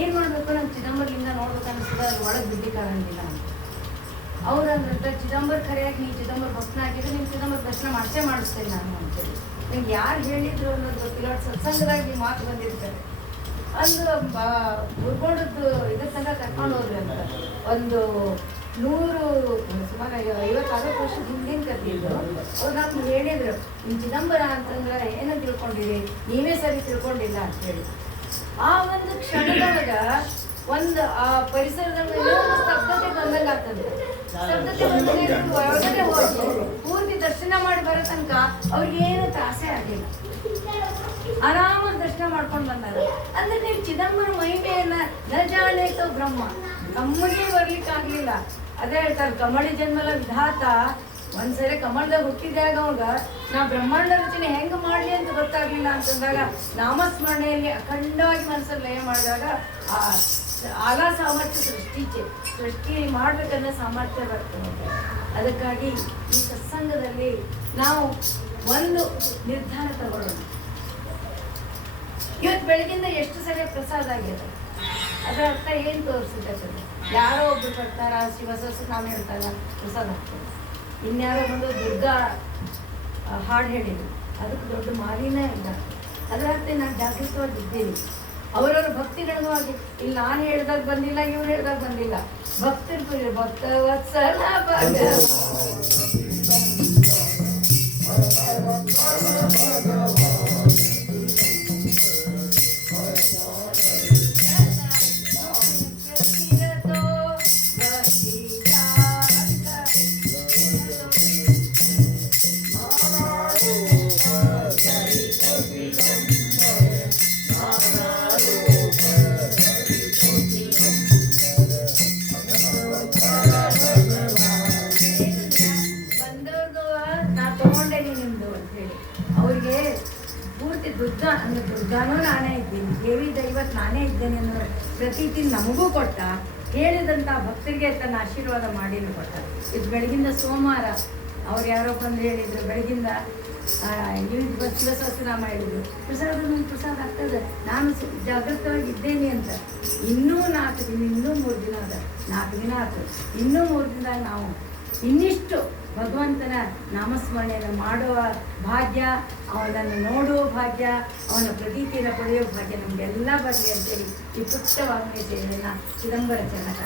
ಏನ್ ಮಾಡ್ಬೇಕು, ನಮ್ಮ ಚಿದಂಬರಲಿಂದ ನೋಡ್ಬೇಕು ಅನ್ಸ್ತದ, ಅದ್ರ ಒಳಗೆ ಬಿಡ್ಲಿಕ್ಕಾಗಂಗಿಲ್ಲ ಅಂತ. ಅವ್ರು ಅಂದ್ರೆ ಚಿದಂಬರ ಕರೆಯಾಗಿ ನೀವು ಚಿದಂಬರ ಭಕ್ತನ ಆಗಿದ್ರೆ ನಿಮ್ ಚಿದಂಬರ ದರ್ಶನ ಮಾಡಿಸ್ತೇನೆ ನಾನು ಅಂತೇಳಿ. ನಿಮ್ಗೆ ಯಾರು ಹೇಳಿದ್ರು ಅನ್ನೋದು ಗೊತ್ತಿಲ್ಲ. ಸತ್ಸಂಗದಾಗಿ ಈ ಮಾತು ಬಂದಿರ್ತಾರೆ. ಅಂದು ಉರ್ಕೊಂಡದ್ದು ಇದ್ರ ತನಕ ಕರ್ಕೊಂಡು ಹೋದ್ರಿ ಅಂತ. ಒಂದು 100 ಸುಮಾರು 50-60 ವರ್ಷದ ಹಿಂದಿನ ಕಥೆಯಿದ್ದು. ಅವ್ರು ನಮ್ಗೆ ಹೇಳಿದ್ರು, ನಿಮ್ ಚಿದಂಬರ ಅಂತಂದ್ರೆ ಏನಂತ ತಿಳ್ಕೊಂಡಿರಿ, ನೀವೇ ಸರಿ ತಿಳ್ಕೊಂಡಿಲ್ಲ ಅಂತ ಹೇಳಿ. ಆ ಒಂದು ಕ್ಷಣದೊಳಗ ಆ ಪರಿಸರದ ಸ್ತಬ್ಧತೆ ಬಂದಂಗ ಆಗ್ತದೆ. ಸ್ತಬ್ಧತೆ ಒಳಗಡೆ ಹೋಗಿ ಪೂರ್ತಿ ದರ್ಶನ ಮಾಡಿ ಬರೋ ತನಕ ಅವ್ರಿಗೇನು ತ್ರಾಸೆ ಆಗಿಲ್ಲ. ಆರಾಮಾಗಿ ದರ್ಶನ ಮಾಡ್ಕೊಂಡು ಬಂದಾರ. ಅಂದ್ರೆ ನೀವು ಚಿದಂಬರ ಮಹಿಮೆಯನ್ನ ನ ಜಾನೇತೋ ಬ್ರಹ್ಮ, ನಮಗೆ ಬರ್ಲಿಕ್ಕೆ ಆಗ್ಲಿಲ್ಲ. ಅದೇ ಹೇಳ್ತಾರೆ ಕಮಳಿ ಜನ್ಮಲ ವಿಧಾತ. ಒಂದ್ಸರಿ ಕಮಲದಾಗ ಹುಟ್ಟಿದಾಗ ಅವಾಗ ನಾ ಬ್ರಹ್ಮಾಂಡ ರಚನೆ ಹೆಂಗ್ ಮಾಡ್ಲಿ ಅಂತ ಗೊತ್ತಾಗ್ಲಿಲ್ಲ ಅಂತಂದಾಗ ನಾಮಸ್ಮರಣೆಯಲ್ಲಿ ಅಖಂಡವಾಗಿ ಮನಸ್ಸಲ್ಲಿ ಲಯ ಮಾಡಿದಾಗ ಆ ಆಗ ಸಾಮರ್ಥ್ಯ ಸೃಷ್ಟಿ ಮಾಡ್ಬೇಕನ್ನೋ ಸಾಮರ್ಥ್ಯ ಬರ್ತದೆ. ಅದಕ್ಕಾಗಿ ಈ ಸತ್ಸಂಗದಲ್ಲಿ ನಾವು ಒಂದು ನಿರ್ಧಾರ ತಗೊಳ್ಳೋಣ. ಇವತ್ತು ಬೆಳಗಿಂದ ಎಷ್ಟು ಸರಿ ಪ್ರಸಾದ ಆಗಿದೆ, ಅದರ ಅರ್ಥ ಏನು ತೋರಿಸುತ್ತೆ? ಯಾರೋ ಒಬ್ರು ಬರ್ತಾರ, ಶಿವಸಹಸ್ರನಾಮ ಹೇಳ್ತಾರ, ಪ್ರಸಾದ ಆಗ್ತದೆ. ಇನ್ಯಾರೋ ಬಂದು ದುರ್ಗಾ ಹಾಡು ಹೇಳಿದ್ರು, ಅದಕ್ಕೆ ದೊಡ್ಡ ಮಾಲಿನೇ ಇಲ್ಲ. ಅದರ ಅರ್ಥ ನಾನು ಜಾಗೃತವಾಗಿದ್ದೀನಿ. ಅವರವರ ಭಕ್ತಿಗಳುವಾಗಿ ಇಲ್ಲಿ ನಾನು ಹೇಳ್ದಾಗ ಬಂದಿಲ್ಲ, ಇವ್ರು ಹೇಳ್ದಾಗ ಬಂದಿಲ್ಲ. ಭಕ್ತರು ಭಕ್ತವತ್ಸಲ ದುರ್ಗಾನೂ ನಾನೇ ಇದ್ದೀನಿ, ದೇವಿ ದೈವತ್ ನಾನೇ ಇದ್ದೇನೆ ಅನ್ನೋ ಪ್ರತೀತಿ ನಮಗೂ ಕೊಟ್ಟ. ಹೇಳಿದಂಥ ಭಕ್ತರಿಗೆ ತನ್ನ ಆಶೀರ್ವಾದ ಮಾಡಿನೂ ಕೊಟ್ಟ. ಇದು ಬೆಳಗಿಂದ ಸೋಮವಾರ ಅವ್ರು ಯಾರೋ ಬಂದು ಹೇಳಿದ್ರು, ಬೆಳಗಿಂದ ಶಿವಸಹಸ್ರನಾಮ ಹೇಳಿದ್ರು, ಪ್ರಸಾದ ನನ್ನ ಪ್ರಸಾದ ಆಗ್ತದೆ, ನಾನು ಜಾಗೃತವಾಗಿ ಇದ್ದೇನೆ ಅಂತ. ಇನ್ನೂ 4 ದಿನ, ಇನ್ನೂ 3 ದಿನ ಅದ, 4 ದಿನ ಆಗ್ತದೆ. ಇನ್ನೂ 3 ದಿನದಾಗ ನಾವು ಇನ್ನಿಷ್ಟು ಭಗವಂತನ ನಾಮಸ್ಮರಣೆಯನ್ನು ಮಾಡುವ ಭಾಗ್ಯ, ಅವನನ್ನು ನೋಡುವ ಭಾಗ್ಯ, ಅವನ ಪ್ರತೀತಿಯನ್ನು ಪಡೆಯುವ ಭಾಗ್ಯ ನಮಗೆಲ್ಲ ಬರಲಿ ಅಂತೇಳಿ ಈ ಪುಟ್ಟ ವಾಗ್ಮಯ ಸೇವೆಯನ್ನು ಚಿದಂಬರ ಚರಣ